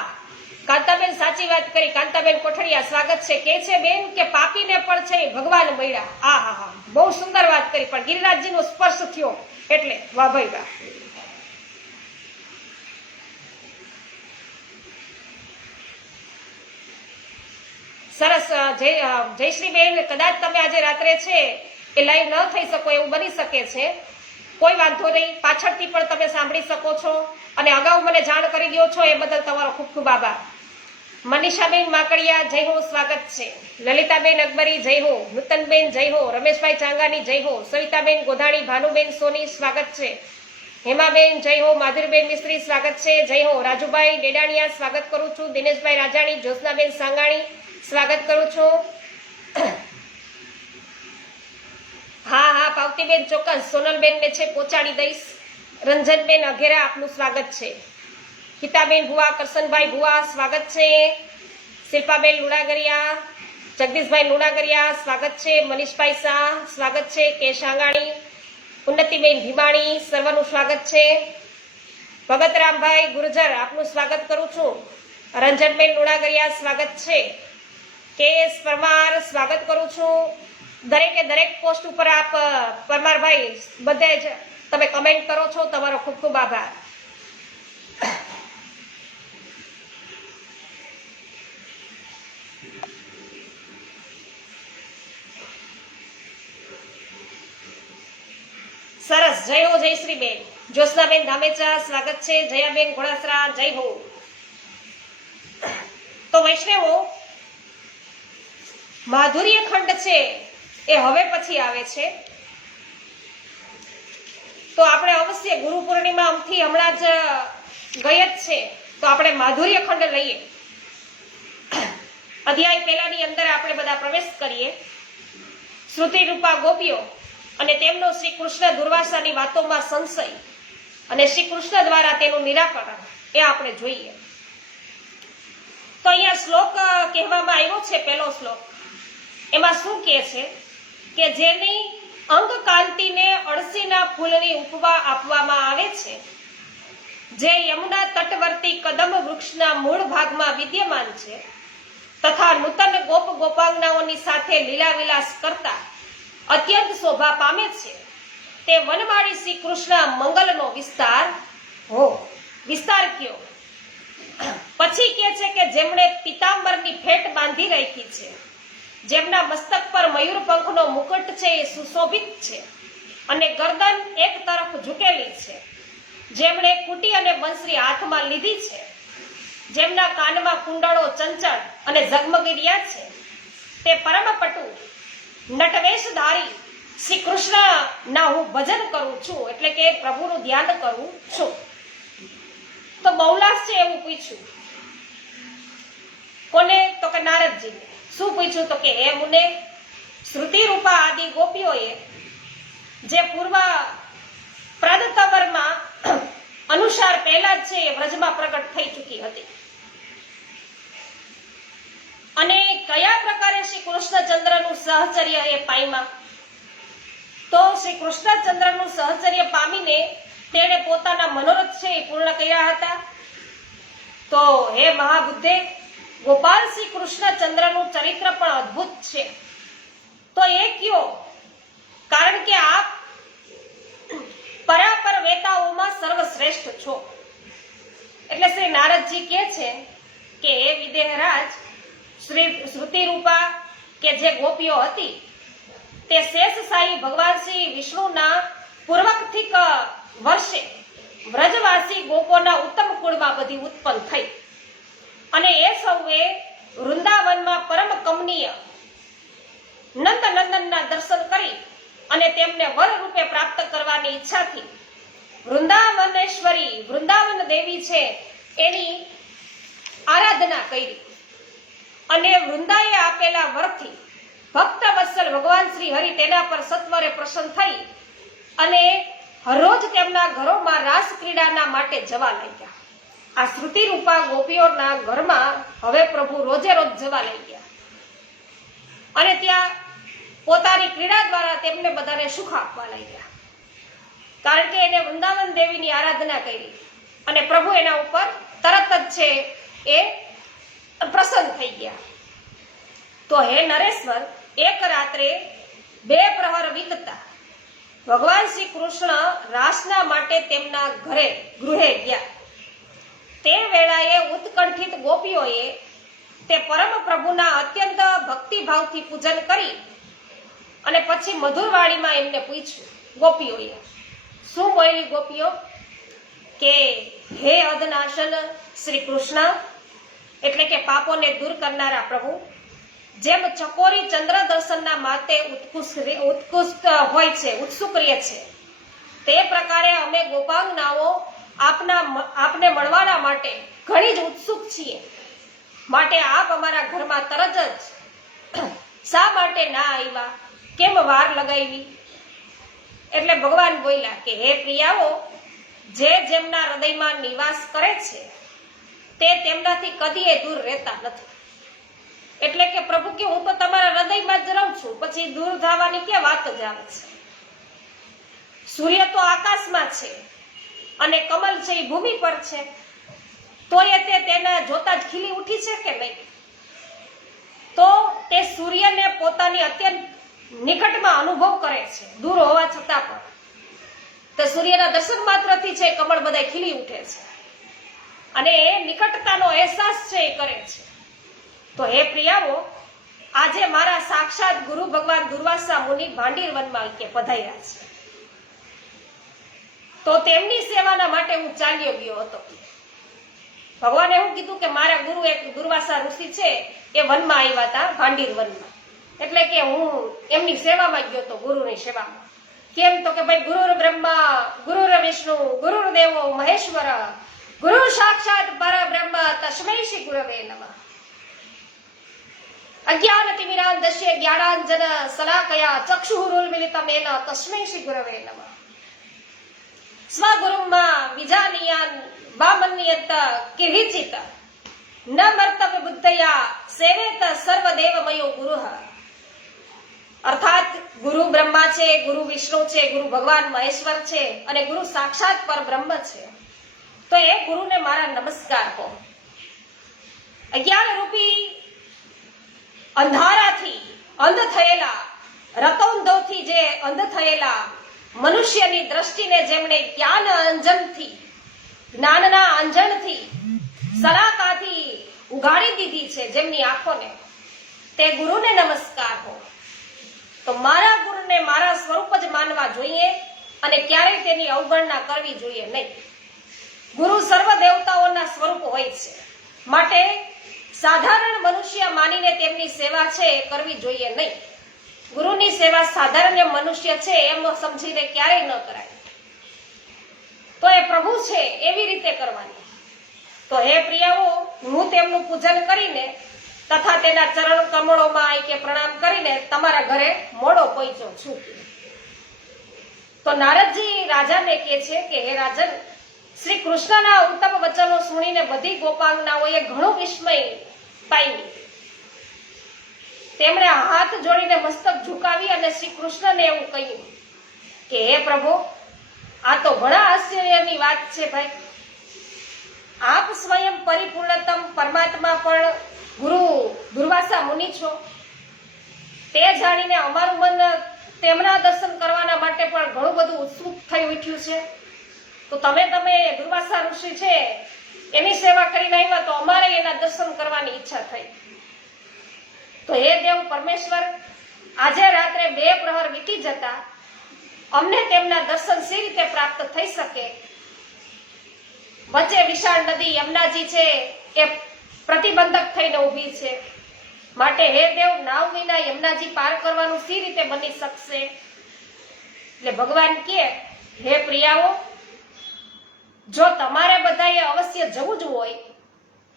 કાંતાબેન સાચી વાત કરી. કાંતાબેન કોઠડિયા સ્વાગત છે. કે છે બેન કે પાપીને પણ છે ભગવાન મળ્યા. હા હા હા, બહુ સુંદર વાત કરી. પણ ગિરિરાજજીનો સ્પર્શ થયો એટલે વાહ ભાઈ વાહ. સરસ. જયશ્રીબેન, કદાચ તમે આજે રાત્રે છે એ લાઈવ ન થઈ શકો એવું બની શકે છે. કોઈ વાંધો નહીં, પાછળથી પણ તમે સાંભળી શકો છો અને અગાઉ મને જાણ કરી દો છો એ બદલ તમારો ખૂબ ખૂબ આભાર. મનીષાબેન માકડિયા, જય હો, સ્વાગત છે. લલિતાબેન અકબરી, જય હો. નૂતનબેન, જય હો. રમેશભાઈ ચાંગાની, જય હો. સવિતાબેન ગોધાણી, ભાનુબેન સોની, સ્વાગત છે. હેમાબેન, જય હો. માધુરીબેન મિસ્ત્રી, સ્વાગત છે. જય હો. રાજુભાઈ ડેડાણિયા, સ્વાગત કરું છું. દિનેશભાઈ રાજાણી, જ્યોત્સનાબેન સાંગાણી, સ્વાગત કરું છું. હા હા પાવતીબેન, ચોક્કસ. સોનલબેન ને છે પહોંચાડી દઈશ. રંજનબેન અઘેરા, આપનું સ્વાગત છે. ગીતાબેન ભુવા, કરશનભાઈ ભુવા, સ્વાગત છે. શિલ્પાબેન લુણાગરિયા, જગદીશભાઈ લુણાગરિયા, સ્વાગત છે. મનીષભાઈ શાહ, સ્વાગત છે. કે સાંગાણી, ઉન્નતિબેન ભીમાણી, સર્વનું સ્વાગત છે. ભગતરામભાઈ ગુર્જર, આપનું સ્વાગત કરું છું. રંજનબેન લુણાગરિયા, સ્વાગત છે. કે એસ પરમાર, સ્વાગત કરું છું. દરેકે દરેક પોસ્ટ ઉપર આપ પરમારભાઈ બધે જ તમે કમેન્ટ કરો છો, તમારો ખૂબ ખૂબ આભાર. સરસ. જય હો જયશ્રીબેન. જ્યોત્સનાબેન ધામેચા, સ્વાગત છે. જયાબેન ઘોડાસરા, જય હો. તો વૈષ્ણવો, માધુર્ય ખંડ છે એ હવે પછી આવે છે. તો આપણે અવશ્ય ગુરુ પૂર્ણિમા અમથી હમણાં જ ગઈ જ છે તો આપણે માધુર્ય ખંડ લઈએ. અધ્યાય પહેલાની અંદર આપણે બધા પ્રવેશ કરીએ. શ્રુતિ રૂપા ગોપીઓ અને તેમનો શ્રી કૃષ્ણ દુર્વાસાની વાતોમાં સંશય અને શ્રી કૃષ્ણ દ્વારા તેનું નિરાકરણ એ આપણે જોઈએ. તો અહીંયા શ્લોક કહેવામાં આવ્યો છે. પહેલો શ્લોક એમાં શું કહે છે કે જેની અંગ કાંતિને અળસીના ફૂલની ઉપમા આપવામાં આવે છે, જે યમુના તટવર્તી કદમ વૃક્ષના મૂળ ભાગમાં વિદ્યમાન છે તથા નૂતન ગોપ ગોપાંગનાઓની સાથે લીલા વિલાસ કરતા અત્યંત શોભા પામે છે, તે વનમાળી શ્રી કૃષ્ણ મંગલનો વિસ્તાર કયો. પછી કહે છે કે જેમણે પિતાંબરની ફેટ બાંધી રાખી છે, જેમના મસ્તક પર મયુરપંખનો મુકુટ છે એ સુશોભિત છે અને ગરદન એક તરફ ઝૂકેલી છે, જેમણે કુટી અને બંસરી હાથમાં લીધી છે, જેમના કાનમાં કુંડળો ચંચળ અને ઝગમગી રહ્યા છે, તે પરમપટુ નટવેશધારી શ્રી કૃષ્ણ ના હું ભજન કરું છું, એટલે કે પ્રભુનું ધ્યાન કરું છું. તો બહુલાસ છે એવું પૂછ્યું. કોને? તો કે નારદજીને. શું પૂછ્યું? તો કે હે મુને, શ્રુતિ રૂપા આદિ ગોપીઓએ જે પૂર્વ પ્રાદતવરમાં અનુસાર પહેલા જ છે એ વ્રજમાં પ્રગટ થઈ ચૂકી હતી, અને કયા પ્રકારે શ્રી કૃષ્ણચંદ્રનું સહચર્ય એ પામ્યા. તો શ્રી કૃષ્ણચંદ્રનું સહચર્ય પામીને તેણે પોતાના મનોરથ છે એ પૂર્ણ કર્યા હતા. તો હે મહાબુદ્ધે, ગોપાલ શ્રી કૃષ્ણચંદ્રનું ચરિત્ર પણ અદ્ભુત છે. તો એ કયો? કારણ કે આપ પરાપર વેતાઓમાં સર્વશ્રેષ્ઠ છો. એટલે શ્રી નારદજી કહે છે કે હે વિદેહરાજ, શ્રુતિ રૂપા કે જે ગોપીઓ હતી તે શેષશાહી ભગવાન શ્રી વિષ્ણુના પૂર્વકથિક વર્ષે વ્રજવાસી ગોપોના ઉત્તમ કુળમાં બધી ઉત્પન્ન થઈ, અને એ સૌએ વૃંદાવનમાં પરમ કમનીય નંદનંદનના દર્શન કરી અને તેમને વર રૂપે પ્રાપ્ત કરવાની ઈચ્છાથી વૃંદાવનેશ્વરી વૃંદાવન દેવી છે એની આરાધના કરી, અને વૃંદાએ આપેલા વરથી ભક્ત વત્સલ ભગવાન શ્રી હરિ તેના પર સત્વરે પ્રસન્ન થઈ અને હરરોજ તેમના ઘરોમાં રાસ ક્રીડાના માટે જવા લાગ્યા. આ શ્રુતિ રૂપા ગોપીઓના ઘરમાં હવે પ્રભુ રોજે રોજ જવા લાગ્યા અને ત્યાં પોતાની ક્રીડા દ્વારા તેમને બધાને સુખ આપવા લાગ્યા, કારણ કે એને વૃંદાવન દેવીની આરાધના કરી અને પ્રભુ એના ઉપર તરત જ છે એ પ્રસન્ન થઈ ગયા. તો હે નરેશ્વર, એક રાત્રે 2 પ્રહર વીતતા ભગવાન શ્રી કૃષ્ણ રાસના માટે તેમના ગૃહે ગયા. તે વેળાએ ઉત્કંઠિત ગોપીઓએ તે પરમ પ્રભુના અત્યંત ભક્તિભાવથી પૂજન કરી અને પછી મધુરવાણીમાં એમને પૂછ્યું. ગોપીઓએ શું બોલી? ગોપીઓ કે હે અધનાશન શ્રી કૃષ્ણ, એટલે કે પાપોને દૂર કરનારા પ્રભુ, જેમ ચકોરી ચંદ્ર દર્શનના માટે ઉત્કૃષ્ટ હોય છે, ઉત્સુક રહે છે, તે પ્રકારે અમે ગોપાંગનાઓ આપને મળવાના માટે ઘણી જ ઉત્સુક છીએ. માટે આપ અમારા ઘરમાં તરત જ શા માટે ના આવ્યા? કેમ વાર લગાવી? એટલે ભગવાન બોલ્યા કે હે પ્રિયાઓ, જે જેમના હૃદયમાં નિવાસ કરે છે તે તેમનાથી કદીએ દૂર રહેતા નથી. એટલે કે પ્રભુ કે હું તો તમારા હૃદયમાં જ રહું છું, પછી દૂર થવાની ક્યાં વાત જ આવે છે? સૂર્ય તો આકાશમાં છે અને કમલ છે એ ભૂમિ પર છે, તો એ તેના જોતા જ ખીલી ઉઠી છે કે નહીં? તો તે સૂર્યને પોતાની અત્યંત નિકટમાં અનુભવ કરે છે, દૂર હોવા છતાં પણ. તો સૂર્યના દર્શન માત્રથી છે કમળ બધા ખીલી ઉઠે છે અને એ નિકટતાનો અહેસાસ છે એ કરે છે. તો હે પ્રિયાઓ, આજે મારા સાક્ષાત ગુરુ ભગવાન દુર્વાસા મુનિ ભાંડીર વનમાં પધાર્યા છે, તો તેમની સેવાના માટે હું ચાલ્યો ગયો હતો. ભગવાને એવું કીધું કે મારા ગુરુ એક દુર્વાસા ઋષિ છે એ વનમાં આવ્યા હતા, ભાંડીર વનમાં, એટલે કે હું એમની સેવામાં ગયો હતો, ગુરુની સેવામાં. કેમ? તો કે ભાઈ ગુરુર બ્રહ્મા ગુરુર વિષ્ણુ ગુરુર દેવો મહેશ્વર ગુરુ સાક્ષાત પરબ્રહ્મ તસ્મૈ શ્રી ગુરવે નમઃ. અજ્ઞાનતિમિરાન્ધસ્ય જ્ઞાનાંજન શલાકયા ચક્ષુરુન્મિલિતમેન તસ્મૈ શ્રી ગુરવે નમઃ. સ્વગુરુમ્મા વિજાનીયાન વામન્યત કિર્હિચિત ન મર્તવ્ય બુદ્ધયા સેવેત સર્વદેવમયો ગુરુઃ અર્થાત ગુરુ બ્રહ્મા છે, ગુરુ વિષ્ણુ છે, ગુરુ ભગવાન મહેશ્વર છે અને ગુરુ સાક્ષાત પરબ્રહ્મ છે. તો એ ગુરુને મારા નમસ્કાર કહો. અજ્ઞાન રૂપી અંધારાથી અંધ થયેલા, રતોંધોથી જે અંધ થયેલા મનુષ્યની દ્રષ્ટિને જેમણે જ્ઞાનના અંજનથી સલાકાથી ઉઘાડી દીધી છે, જેમની આંખોને, તે ગુરુને નમસ્કાર હો. તો મારા ગુરુને મારા સ્વરૂપ જ માનવા જોઈએ અને ક્યારેય તેની અવગણના કરવી જોઈએ નહીં. ગુરુ સર્વ દેવતાઓના સ્વરૂપ હોય છે, માટે સાધારણ મનુષ્ય માનીને તેમની સેવા છે એ કરવી જોઈએ નહીં. ગુરુની સેવા સાધારણ મનુષ્ય છે એમ સમજીને ક્યારેય ન કરાય. તો એ પ્રભુ છે એવી રીતે કરવાની. તો હે પ્રિયાઓ, હું તેમનું પૂજન કરીને તથા તેના ચરણ કમળોમાં કે પ્રણામ કરીને તમારા ઘરે મોડો પહોંચ્યો છું. તો નારદજી રાજાને કહે છે કે હે રાજન, શ્રી કૃષ્ણના ઉત્તમ વચનો સુણીને બધી ગોપાંગનાઓએ ઘણું વિસ્મય પામી. તેમણે હાથ જોડીને મસ્તક ઝુકાવી અને શ્રી કૃષ્ણને એવું કહ્યું કે હે પ્રભુ, આ તો ઘણા આશ્ચર્યની વાત છે ભાઈ. આપ સ્વયં પરિપૂર્ણતમ પરમાત્મા પણ દુર્વાસા મુનિ છો. તે જાણીને અમારું મન તેમના દર્શન કરવાના માટે પણ ઘણું બધું ઉત્સુક થઈ ઉઠ્યું છે. તો તમે દુર્વાસા ઋષિ છે એની સેવા કરીને આવ્યા, તો અમારે એના દર્શન કરવાની ઈચ્છા થઈ. તો હે દેવ પરમેશ્વર, આજે રાત્રે 2 પ્રહર વીતી જતા અમને તેમના દર્શન સી રીતે પ્રાપ્ત થઈ શકે? વચ્ચે વિશાળ નદી યમુનાજી છે એ પ્રતિબંધક થઈને ઊભી છે. માટે હે દેવ, નાવ વિના યમુનાજી પાર કરવાનું સી રીતે બની શકશે? એટલે ભગવાન કહે, હે પ્રિયાઓ, જો તમારે બધાએ અવશ્ય જવું જ હોય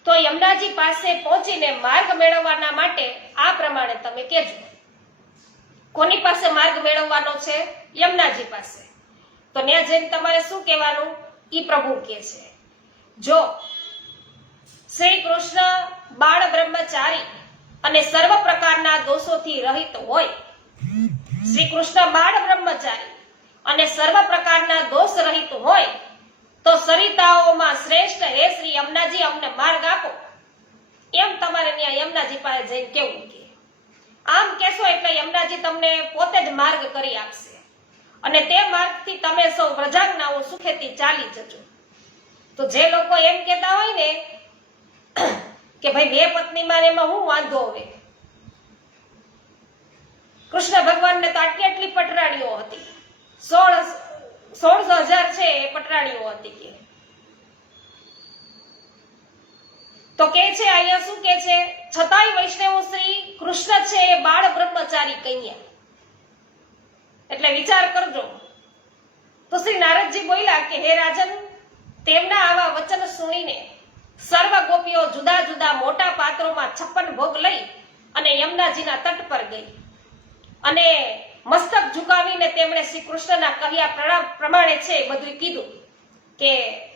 તો યમુનાજી પાસે પહોંચીને માર્ગ મેળવવાના માટે આ પ્રમાણે તમે કહેજો. કોની પાસે માર્ગ મેળવવાનો છે? યમુનાજી પાસે. તો ત્યાં જઈને તમારે શું કહેવાનું? ઈ પ્રભુ કહે છે, જો શ્રી કૃષ્ણ બાળ બ્રહ્મચારી અને સર્વ પ્રકારના દોષોથી રહિત હોય, શ્રી કૃષ્ણ બાળ બ્રહ્મચારી અને સર્વ પ્રકારના દોષ રહિત હોય, તો સરિતાઓમાં શ્રેષ્ઠ હે શ્રી યમુનાજી, અમને માર્ગ આપો. એમ તમારે ત્યાં યમુનાજી પાસે જઈને કેવું કે આમ કહેશો એટલે યમુનાજી તમને પોતે જ માર્ગ કરી આપશે અને તે માર્ગથી તમે સૌ વ્રજાજ્ઞાઓ સુખેથી ચાલી જજો. તો જે લોકો એમ કહેતા હોય ને કે ભાઈ 2 પત્નીમાં એમાં હું વાંધો હવે, કૃષ્ણ ભગવાનને તો આટલી પટરાણીઓ હતી, 16,000 છે એ પટરાણીઓ હતી કે. તો કે છે અહીંયા શું કે છે, છતાંય વૈષ્ણવ શ્રી કૃષ્ણ છે એ બાળ બ્રહ્મચારી કન્યા. એટલે વિચાર કરજો. તો શ્રી નારદજી બોલ્યા કે હે રાજન, તેમના આવા વચન સુણીને સર્વ ગોપીઓ જુદા જુદા મોટા પાત્રોમાં 56 ભોગ લઈ અને યમુનાજીના તટ પર ગઈ અને મસ્તક ઝુકાવીને તેમણે શ્રી કૃષ્ણના કહ્યા પ્રમાણે છે બધું કીધું કે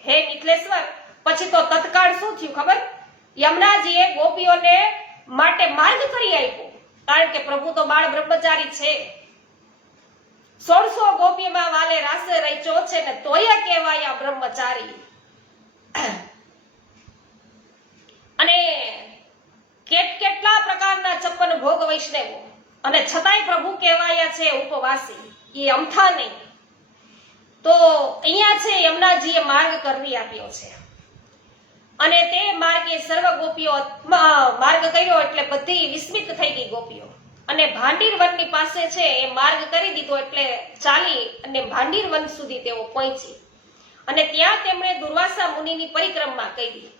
હે મિથિલેશ્વર, પછી તો તત્કાળ શું થયું ખબર? યમુનાજીએ ગોપીઓને માટે માર્ગ કરી આપ્યો, કારણ કે પ્રભુ તો બાળ બ્રહ્મચારી છે. 1600 ગોપીમાં વાલે રાસે રચ્યો છે ને તોય કહેવાયા બ્રહ્મચારી. અને કેટલા પ્રકારના 56 ભોગ વૈષ્ણવો, અને છતાંય પ્રભુ કહેવાયા છે ઉપવાસી. એ અમથા નહીં. તો અહીંયા છે યમુનાજીએ માર્ગ કરી આપ્યો છે અને તે માર્ગે સર્વ ગોપીઓ માર્ગ કર્યો એટલે બધી વિસ્મિત થઈ ગઈ ગોપીઓ. અને ભાંડીર વનની પાસે છે એ માર્ગ કરી દીધો એટલે ચાલી અને ભાંડીર વન સુધી તેઓ પહોંચી અને ત્યાં તેમણે દુર્વાસા મુનિની પરિક્રમા કરી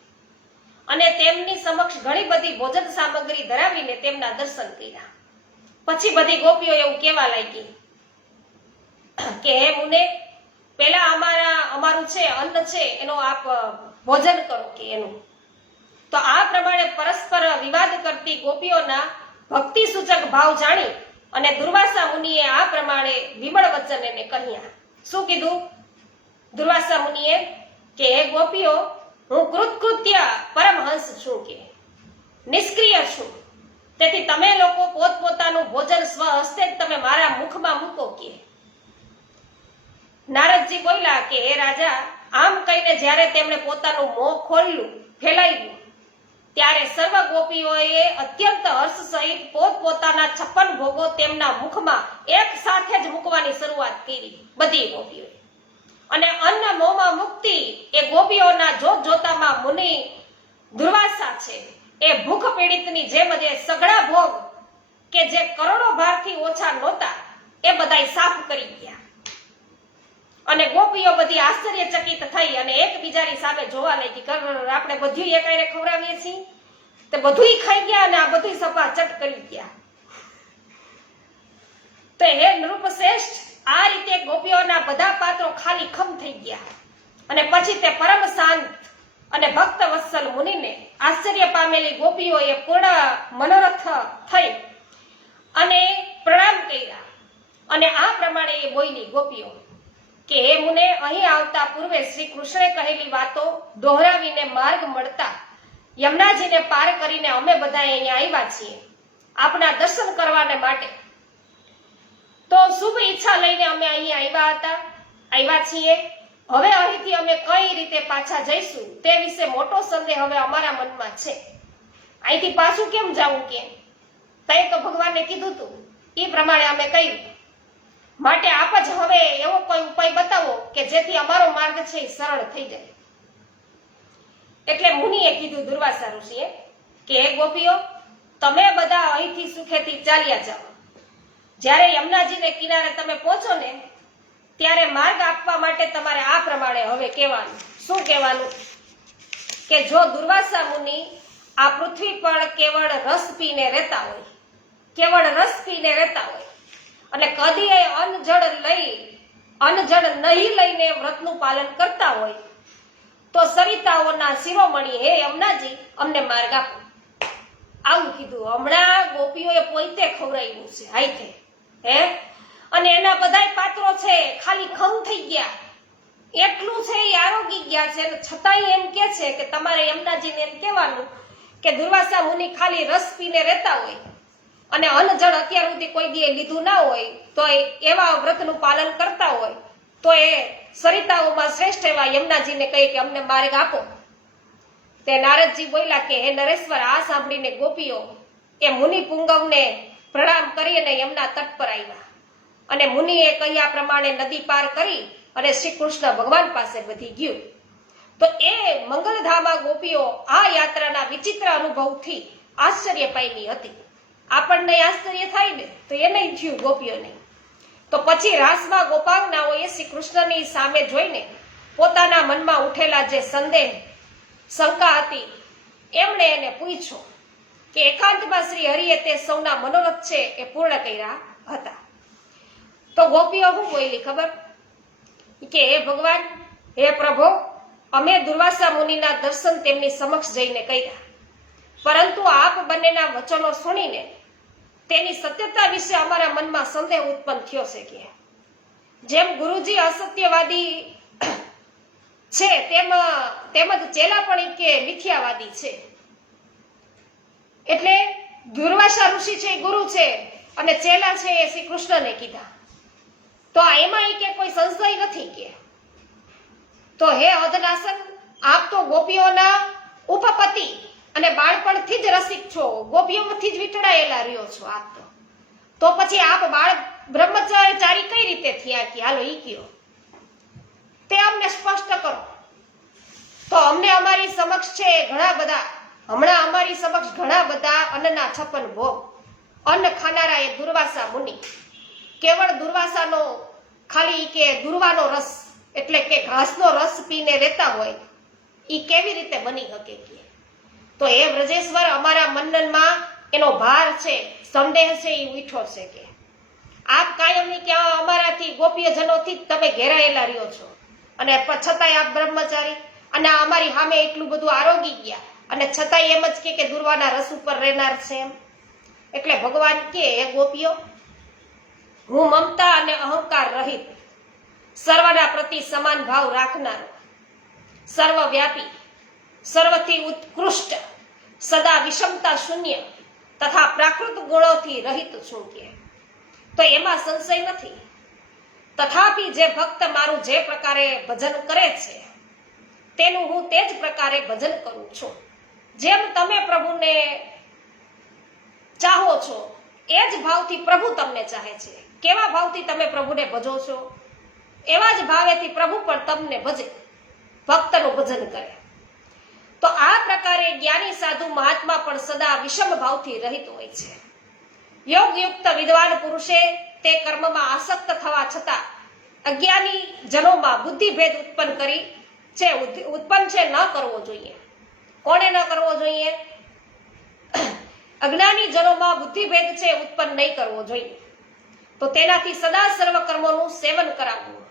અને તેમની સમક્ષ ઘણી બધી ભોજન સામગ્રી ધરાવીને તેમના દર્શન કર્યા. પછી બધી ગોપીઓ એવું કહેવા લાગી કે હે મુને, પેલા અમારું છે અન્ન છે એનો આપ ભોજન કરો કે એનું. તો આ પ્રમાણે પરસ્પર વિવાદ કરતી ગોપીઓના ભક્તિ સૂચક ભાવ જાણી અને દુર્વાસા મુનિએ આ પ્રમાણે વિમળ વચન એને કહ્યા. શું કીધું દુર્વાસા મુનિએ કે હે ગોપીઓ, હું કૃતકૃત્ય પરમહંસ છું, કે નિષ્ક્રિય છું તેથી તમે લોકો પોતપોતાનું ભોજન સ્વ હસ્તે જ તમે મારા મુખમાં મૂકો કે. નારદજી બોલ્યા કે હે રાજા, આમ કહીને જ્યારે તેમણે પોતાનું મોં ખોલ્યું, ફેલાવ્યું, ત્યારે સર્વ ગોપીઓએ અત્યંત હર્ષ સહિત પોતપોતાના 56 ભોગો તેમના મુખમાં એક સાથે જ મૂકવાની શરૂઆત કરી, બધી ગોપીઓએ. અને અન્ન મોંમાં મુકતી એ ગોપીઓના જોત જોતામાં મુનિ દુર્વાસા છે એ ભૂખ પીડિતની જેમ જે સઘળા ભોગ કે જે કરોડો ભારથી ઓછા નહોતા એ બધાય સાફ કરી ગયા. અને ગોપીઓ બધી આશ્ચર્યચકિત થઈ અને એકબીજાની સામે જોવા લાગી, આપણે બધું એકાયરે ખવડાવીએ છીએ, તે બધુંય ખાઈ ગયા અને આ બધું સપાચટ કરી ગયા. તો હે નૃપશ્રેષ્ઠ, આ રીતે ગોપીઓના બધા પાત્રો ખાલી ખમ થઈ ગયા. અને પછી તે પરમ શાંત અને ભક્ત વત્સલ મુનિને આશ્ચર્ય પામેલી ગોપીઓએ પૂર્ણ મનોરથ થઈ અને પ્રણામ કર્યા. અને આ પ્રમાણે એ બોલી ગોપીઓ કે હે મુને, અહીં આવતા પૂર્વે શ્રી કૃષ્ણે કહેલી વાતો દોહરાવીને માર્ગ મળતા યમુનાજીને પાર કરીને અમે બધા અહીંયા આવ્યા છીએ આપના દર્શન કરવાને માટે. તો શુભ ઈચ્છા લઈને અમે અહીંયા આવ્યા છીએ. હવે અહીંથી અમે કઈ રીતે પાછા જઈશું તે વિશે મોટો સંદેહ હવે અમારા મનમાં છે. અહીંથી પાછું કેમ જવું કે તે તો ભગવાને કીધું તું એ પ્રમાણે અમે કર્યું. માટે આપ જ હવે એવો કોઈ ઉપાય બતાવો કે જેથી અમારો માર્ગ છે એ સરળ થઈ જાય. એટલે મુનિએ કીધું દુર્વાસા ઋષિએ કે હે ગોપીઓ, તમે બધા અહીંથી સુખેથી ચાલ્યા જાઓ. જ્યારે યમુનાજીને કિનારે તમે પહોંચો ને ત્યારે માર્ગ આપવા માટે તમારે આ પ્રમાણે હવે કહેવાનું. શું કહેવાનું? કે જો દુર્વાસા મુનિ આ પૃથ્વી પર કેવળ રસ પીને રહેતા હોય, અને કદી અન્નજળ નહીં લઈને વ્રતનું પાલન કરતા હોય તો સરિતાઓના શિરોમણી હે યમુનાજી અમને માર્ગ આપો. આવું કીધું. હમણાં ગોપીઓએ પોતે ખવડાવ્યું છે હાઈથે, હે, અને એના બધાય પાત્રો છે ખાલી ખમ થઈ ગયા. એટલું છે એ આરોગી ગયા છે, છતાંય એમ કે છે કે તમારે યમુનાજીને એમ કહેવાનું કે દુર્વાસા મુનિ ખાલી રસ પીને રહેતા હોય અને અન્નજળ અત્યાર સુધી કોઈ દીએ લીધું ના હોય તો એવા વ્રતનું પાલન કરતા હોય તો એ સરિતાઓમાં શ્રેષ્ઠ એવા યમુનાજીને કહે કે અમને માર્ગ આપો. તે નારદજી બોલ્યા કે હે નરેશ્વર, આ સાંભળીને ગોપીઓ એ મુનિ પુંગવને પ્રણામ કરી અને યમુના તટ પર આવ્યા. અને મુનિએ કહ્યા પ્રમાણે નદી પાર કરી અને શ્રી કૃષ્ણ ભગવાન પાસે વધી ગયું. તો એ મંગલધામા ગોપીઓ આ યાત્રાના વિચિત્ર અનુભવથી આશ્ચર્ય પામી હતી. આપણને આશ્ચર્ય થાય ને તો એ નહીં થયું ગોપીઓને. તો પછી રાસમાં ગોપાંગનાઓએ શ્રી કૃષ્ણની સામે જોઈને પોતાના મનમાં ઉઠેલા જે સંદેહ શંકા હતી એમણે એને પૂછ્યો કે એકાંતમાં શ્રી હરિએ તે સૌના મનોરથ છે એ પૂર્ણ કર્યા હતા. તો ગોપીઓ શું બોલી ખબર? કે હે ભગવાન, હે પ્રભુ, અમે દુર્વાસા મુનિના દર્શન તેમની સમક્ષ જઈને કર્યા, પરંતુ આપ બંનેના વચનો સુણીને તેની સત્યતા વિશે અમારા મનમાં સંદેહ ઉત્પન્ન થયો છે. કે જેમ ગુરુજી અસત્યવાદી છે તેમજ ચેલા પણ કે મિથ્યાવાદી છે. એટલે દુર્વાસા ઋષિ છે ગુરુ છે અને ચેલા છે એ શ્રી કૃષ્ણને કીધા. તો એમાં કે કોઈ સંશય નથી કે. તો હે અધનાસન, આપ તો ગોપીઓના ઉપપતિ અને બાળપણથી જ રસિક છો, ગોપીઓમાંથી જ વીંટળાયેલા રહ્યો છો આપ તો પછી આપ બાળ બ્રહ્મચારી કઈ રીતે થયા કે હાલો ઈ કયો તે અમને સ્પષ્ટ કરો. તો અમને અમારી સમક્ષ છે અમારી સમક્ષ ઘણા બધા અન્નના 56 ભોગ. અન્ન ખાનારા એ દુર્વાસા મુનિ કેવળ દુર્વાસાનો ખાલી કે દુર્વાનો રસ એટલે કે ઘાસનો રસ પીને રહેતા હોય ઈ કેવી રીતે બની શકે કે. તો એ વ્રજેશ્વર, અમારા મનનમાં એનો ભાર છે, સંદેહ છે એ ઉઠ્યો છે કે આપ કાયમની કે અમારાથી ગોપીયજનોથી જ તમે ઘેરાયેલા રહ્યો છો અને છતાંય આપ બ્રહ્મચારી અને અમારી સામે એટલું બધું આરોગી ગયા અને છતાંય એમ જ કે દુર્વાના રસ ઉપર રહેનાર છે એમ. એટલે ભગવાન કે હે ગોપીઓ, હું મમતા અને અહંકાર રહિત, સર્વના પ્રતિ સમાન ભાવ રાખનારો, સર્વવ્યાપી, સર્વથી ઉત્કૃષ્ટ, સદા વિષમતા શૂન્ય તથા પ્રાકૃત ગુણોથી રહિત છું કે તો એમાં સંશય નથી. તથાપી જે ભક્ત મારું જે પ્રકારે ભજન કરે છે તેનું હું તે જ પ્રકારે ભજન કરું છું. જેમ તમે પ્રભુને ચાહો છો એ જ ભાવથી પ્રભુ તમને ચાહે છે. કેવા ભાવથી તમે પ્રભુને ભજો છો એવા જ ભાવેથી પ્રભુ પણ તમને ભજે, ભક્તનું ભજન કરે. તો આ પ્રકારે જ્ઞાની સાધુ મહાત્મા પણ સદા વિષમ ભાવથી રહિત હોય છે. યોગયુક્ત વિદ્વાન પુરુષે તે કર્મમાં આસક્ત થવા છતાં અજ્ઞાની જનોમાં બુદ્ધિભેદ ઉત્પન્ન છે ન કરવો જોઈએ. કોને ન કરવો જોઈએ? અજ્ઞાની જનોમાં બુદ્ધિભેદ છે ઉત્પન્ન નહીં કરવો જોઈએ. તો તેનાથી સદા સર્વ કર્મોનું સેવન કરાવવું.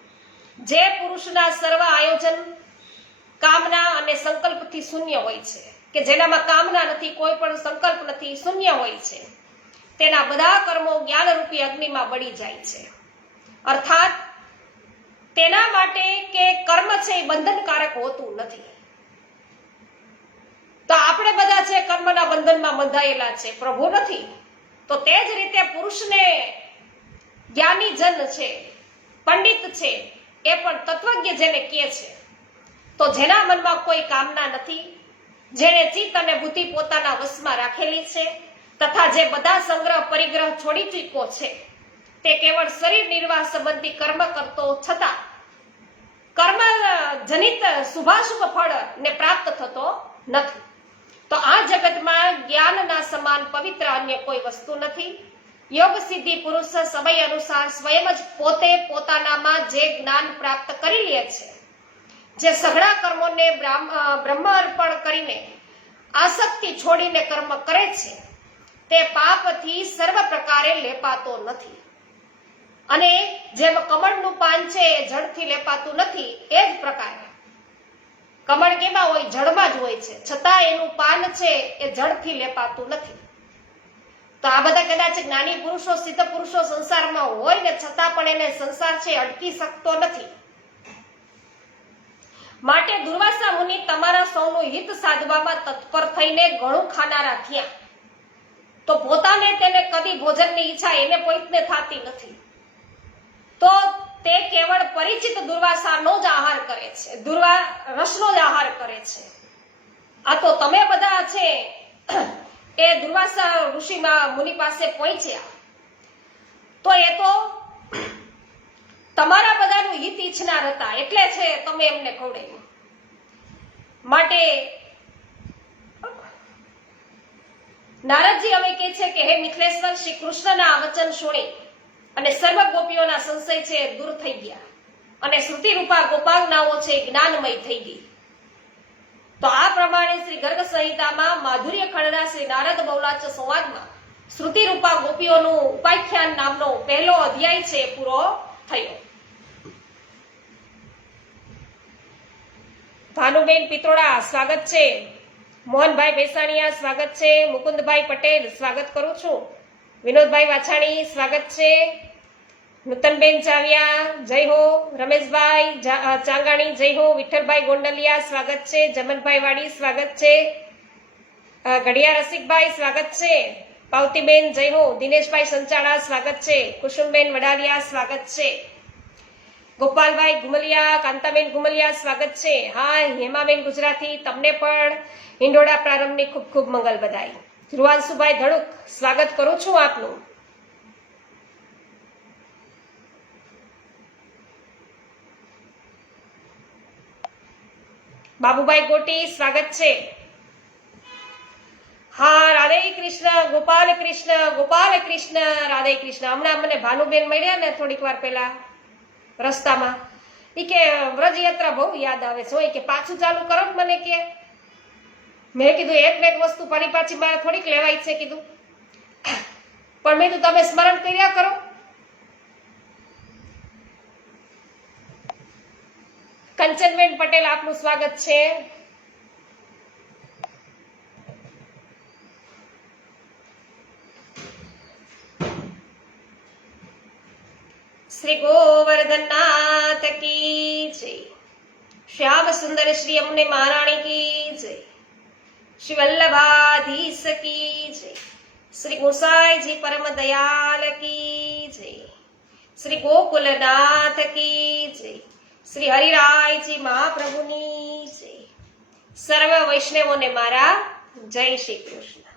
જે પુરુષના સર્વ આયોજન કામના અને સંકલ્પથી શૂન્ય હોય છે, કે જેનામાં કામના નથી, કોઈ પણ સંકલ્પ નથી, શૂન્ય હોય છે, તેના બધા કર્મો જ્ઞાનરૂપી અગ્નિમાં બળી જાય છે. અર્થાત તેના માટે કે કર્મ છે એ બંધનકારક હોતું નથી. તો આપણે બધા છે કર્મના બંધનમાં બંધાયેલા છે, પ્રભુ નથી. તો તે જ રીતે પુરુષને જ્ઞાની જન છે, પંડિત છે, એ પણ તત્વજ્ઞ જેને કહે છે, તો જેના મનમાં કોઈ કામના નથી, જેણે ચિત્ત અને બુદ્ધિ પોતાના વશમાં રાખેલી છે, તથા જે બધા સંગ્રહ પરિગ્રહ છોડી ચૂક્યો છે, તે કેવળ શરીર નિર્વાહ સંબંધી કર્મ કરતો છતાં કર્મ જનિત શુભાશુભ ફળ ને પ્રાપ્ત થતો નથી. તો આ જગતમાં જ્ઞાનના સમાન પવિત્ર અન્ય કોઈ વસ્તુ નથી. યોગ સિદ્ધિ પુરુષ સમય અનુસાર સ્વયં જ પોતે પોતાનામાં જે જ્ઞાન પ્રાપ્ત કરી લે છે, જે સઘળા કર્મોને બ્રહ્મ અર્પણ કરીને આસક્તિ છોડીને કર્મ કરે છે, તે પાપથી સર્વ પ્રકારે લેપાતો નથી. અને જેમ કમળનું પાન છે એ જળથી લેપાતું નથી, એ જ પ્રકારે કમળ કેમાં હોય? જળમાં જ હોય છે, છતાં એનું પાન છે એ જળથી લેપાતું નથી. તો આ બધા કદાચ જ્ઞાની પુરુષો, સિદ્ધ પુરુષો સંસારમાં હોય ને છતાં પણ એને સંસાર છે અટકી શકતો નથી. માટે દુર્વાસા મુનિ તમારા સૌનું હિત સાધવામાં તત્પર થઈને ઘણું ખાનારા થયા, તો પોતાને તેને કદી ભોજનની ઈચ્છા એને પોઈતને થતી નથી. તો તે કેવળ પરિચિત દુર્વાસાનો જ આહાર કરે છે, રસનો જ આહાર કરે છે. આ તો તમે બધા છે એ દુર્વાસા ઋષિમાં મુનિ પાસે પહોંચ્યા, તો એ તો તમારા બધાનું હિત ઈચ્છનાર હતા, એટલે છે તમે એમને ખવડાવ્યું. માટે નારદજી હવે કહે છે કે હે મિથિલેશ્વર, શ્રી કૃષ્ણના આ વચન સુણી અને સર્વ ગોપીઓના સંશય છે દૂર થઈ ગયા, અને શ્રુતિ રૂપા ગોપાંગનાઓ છે જ્ઞાનમય થઈ ગઈ. તો આ પ્રમાણે શ્રી ગર્ગ સંહિતામાં માધુર્ય ખંડના શ્રી નારદ બહુલાચ સંવાદમાં શ્રુતિ રૂપા ગોપીઓનું ઉપાખ્યાન નામનો પહેલો અધ્યાય છે પૂરો થયો. ભાનુબેન પિત્રોડા સ્વાગત છે. મોહનભાઈ બેસાણીયા સ્વાગત છે. મુકુંદભાઈ પટેલ સ્વાગત કરું છું. વિનોદભાઈ વાછાણી સ્વાગત છે. નૂતનબેન ચાવિયા જય હો. રમેશભાઈ ચાંગાણી જય હો. વિઠ્ઠલભાઈ ગોંડલિયા સ્વાગત છે. જમનભાઈ વાડી સ્વાગત છે. ઘડિયા રસિકભાઈ સ્વાગત છે. પાવતીબેન જય હો. દિનેશભાઈ સંચાળા સ્વાગત છે. કુસુમબેન વડાલિયા સ્વાગત છે. ગોપાલભાઈ ગુમલિયા, કાંતાબેન ગુમલિયા સ્વાગત છે. હા, હેમાબેન ગુજરાતી, તમને પણ હિંડોળા પ્રારંભની ખૂબ ખૂબ મંગલ બધાઈ. ધ્રુવાંશુભાઈ ધડુક સ્વાગત કરું છું આપનું. બાબુભાઈ ગોટી સ્વાગત છે. હા, રાધે કૃષ્ણ, ગોપાલ કૃષ્ણ, રાધે કૃષ્ણ. હમણાં મને ભાનુબેન મળ્યા ને થોડીક વાર પહેલા રસ્તામાં, ઈ કે વ્રજયાત્રા બહુ યાદ આવે છે, કે પાછું ચાલુ કરો મને કે. મેં કીધું એક ને એક વસ્તુ ફરી પાછી મારે થોડીક લેવાય છે કીધું, પણ મેં કીધું તમે સ્મરણ કર્યા કરો. કંચનબેન પટેલ આપનું સ્વાગત છે. શ્રી ગોવર્ધનનાથ કી જય. શ્યામ સુંદર શ્રી અમને મહારાણી કી જય. શ્રી વલ્લભાધીશ કી જય. શ્રી ગુસાઈજી પરમ દયાલ કી જય, શ્રી ગોકુલનાથ કી જય, શ્રી હરિરાયજી મહાપ્રભુની જય. સર્વ વૈષ્ણવોને મારા જય શ્રી કૃષ્ણ.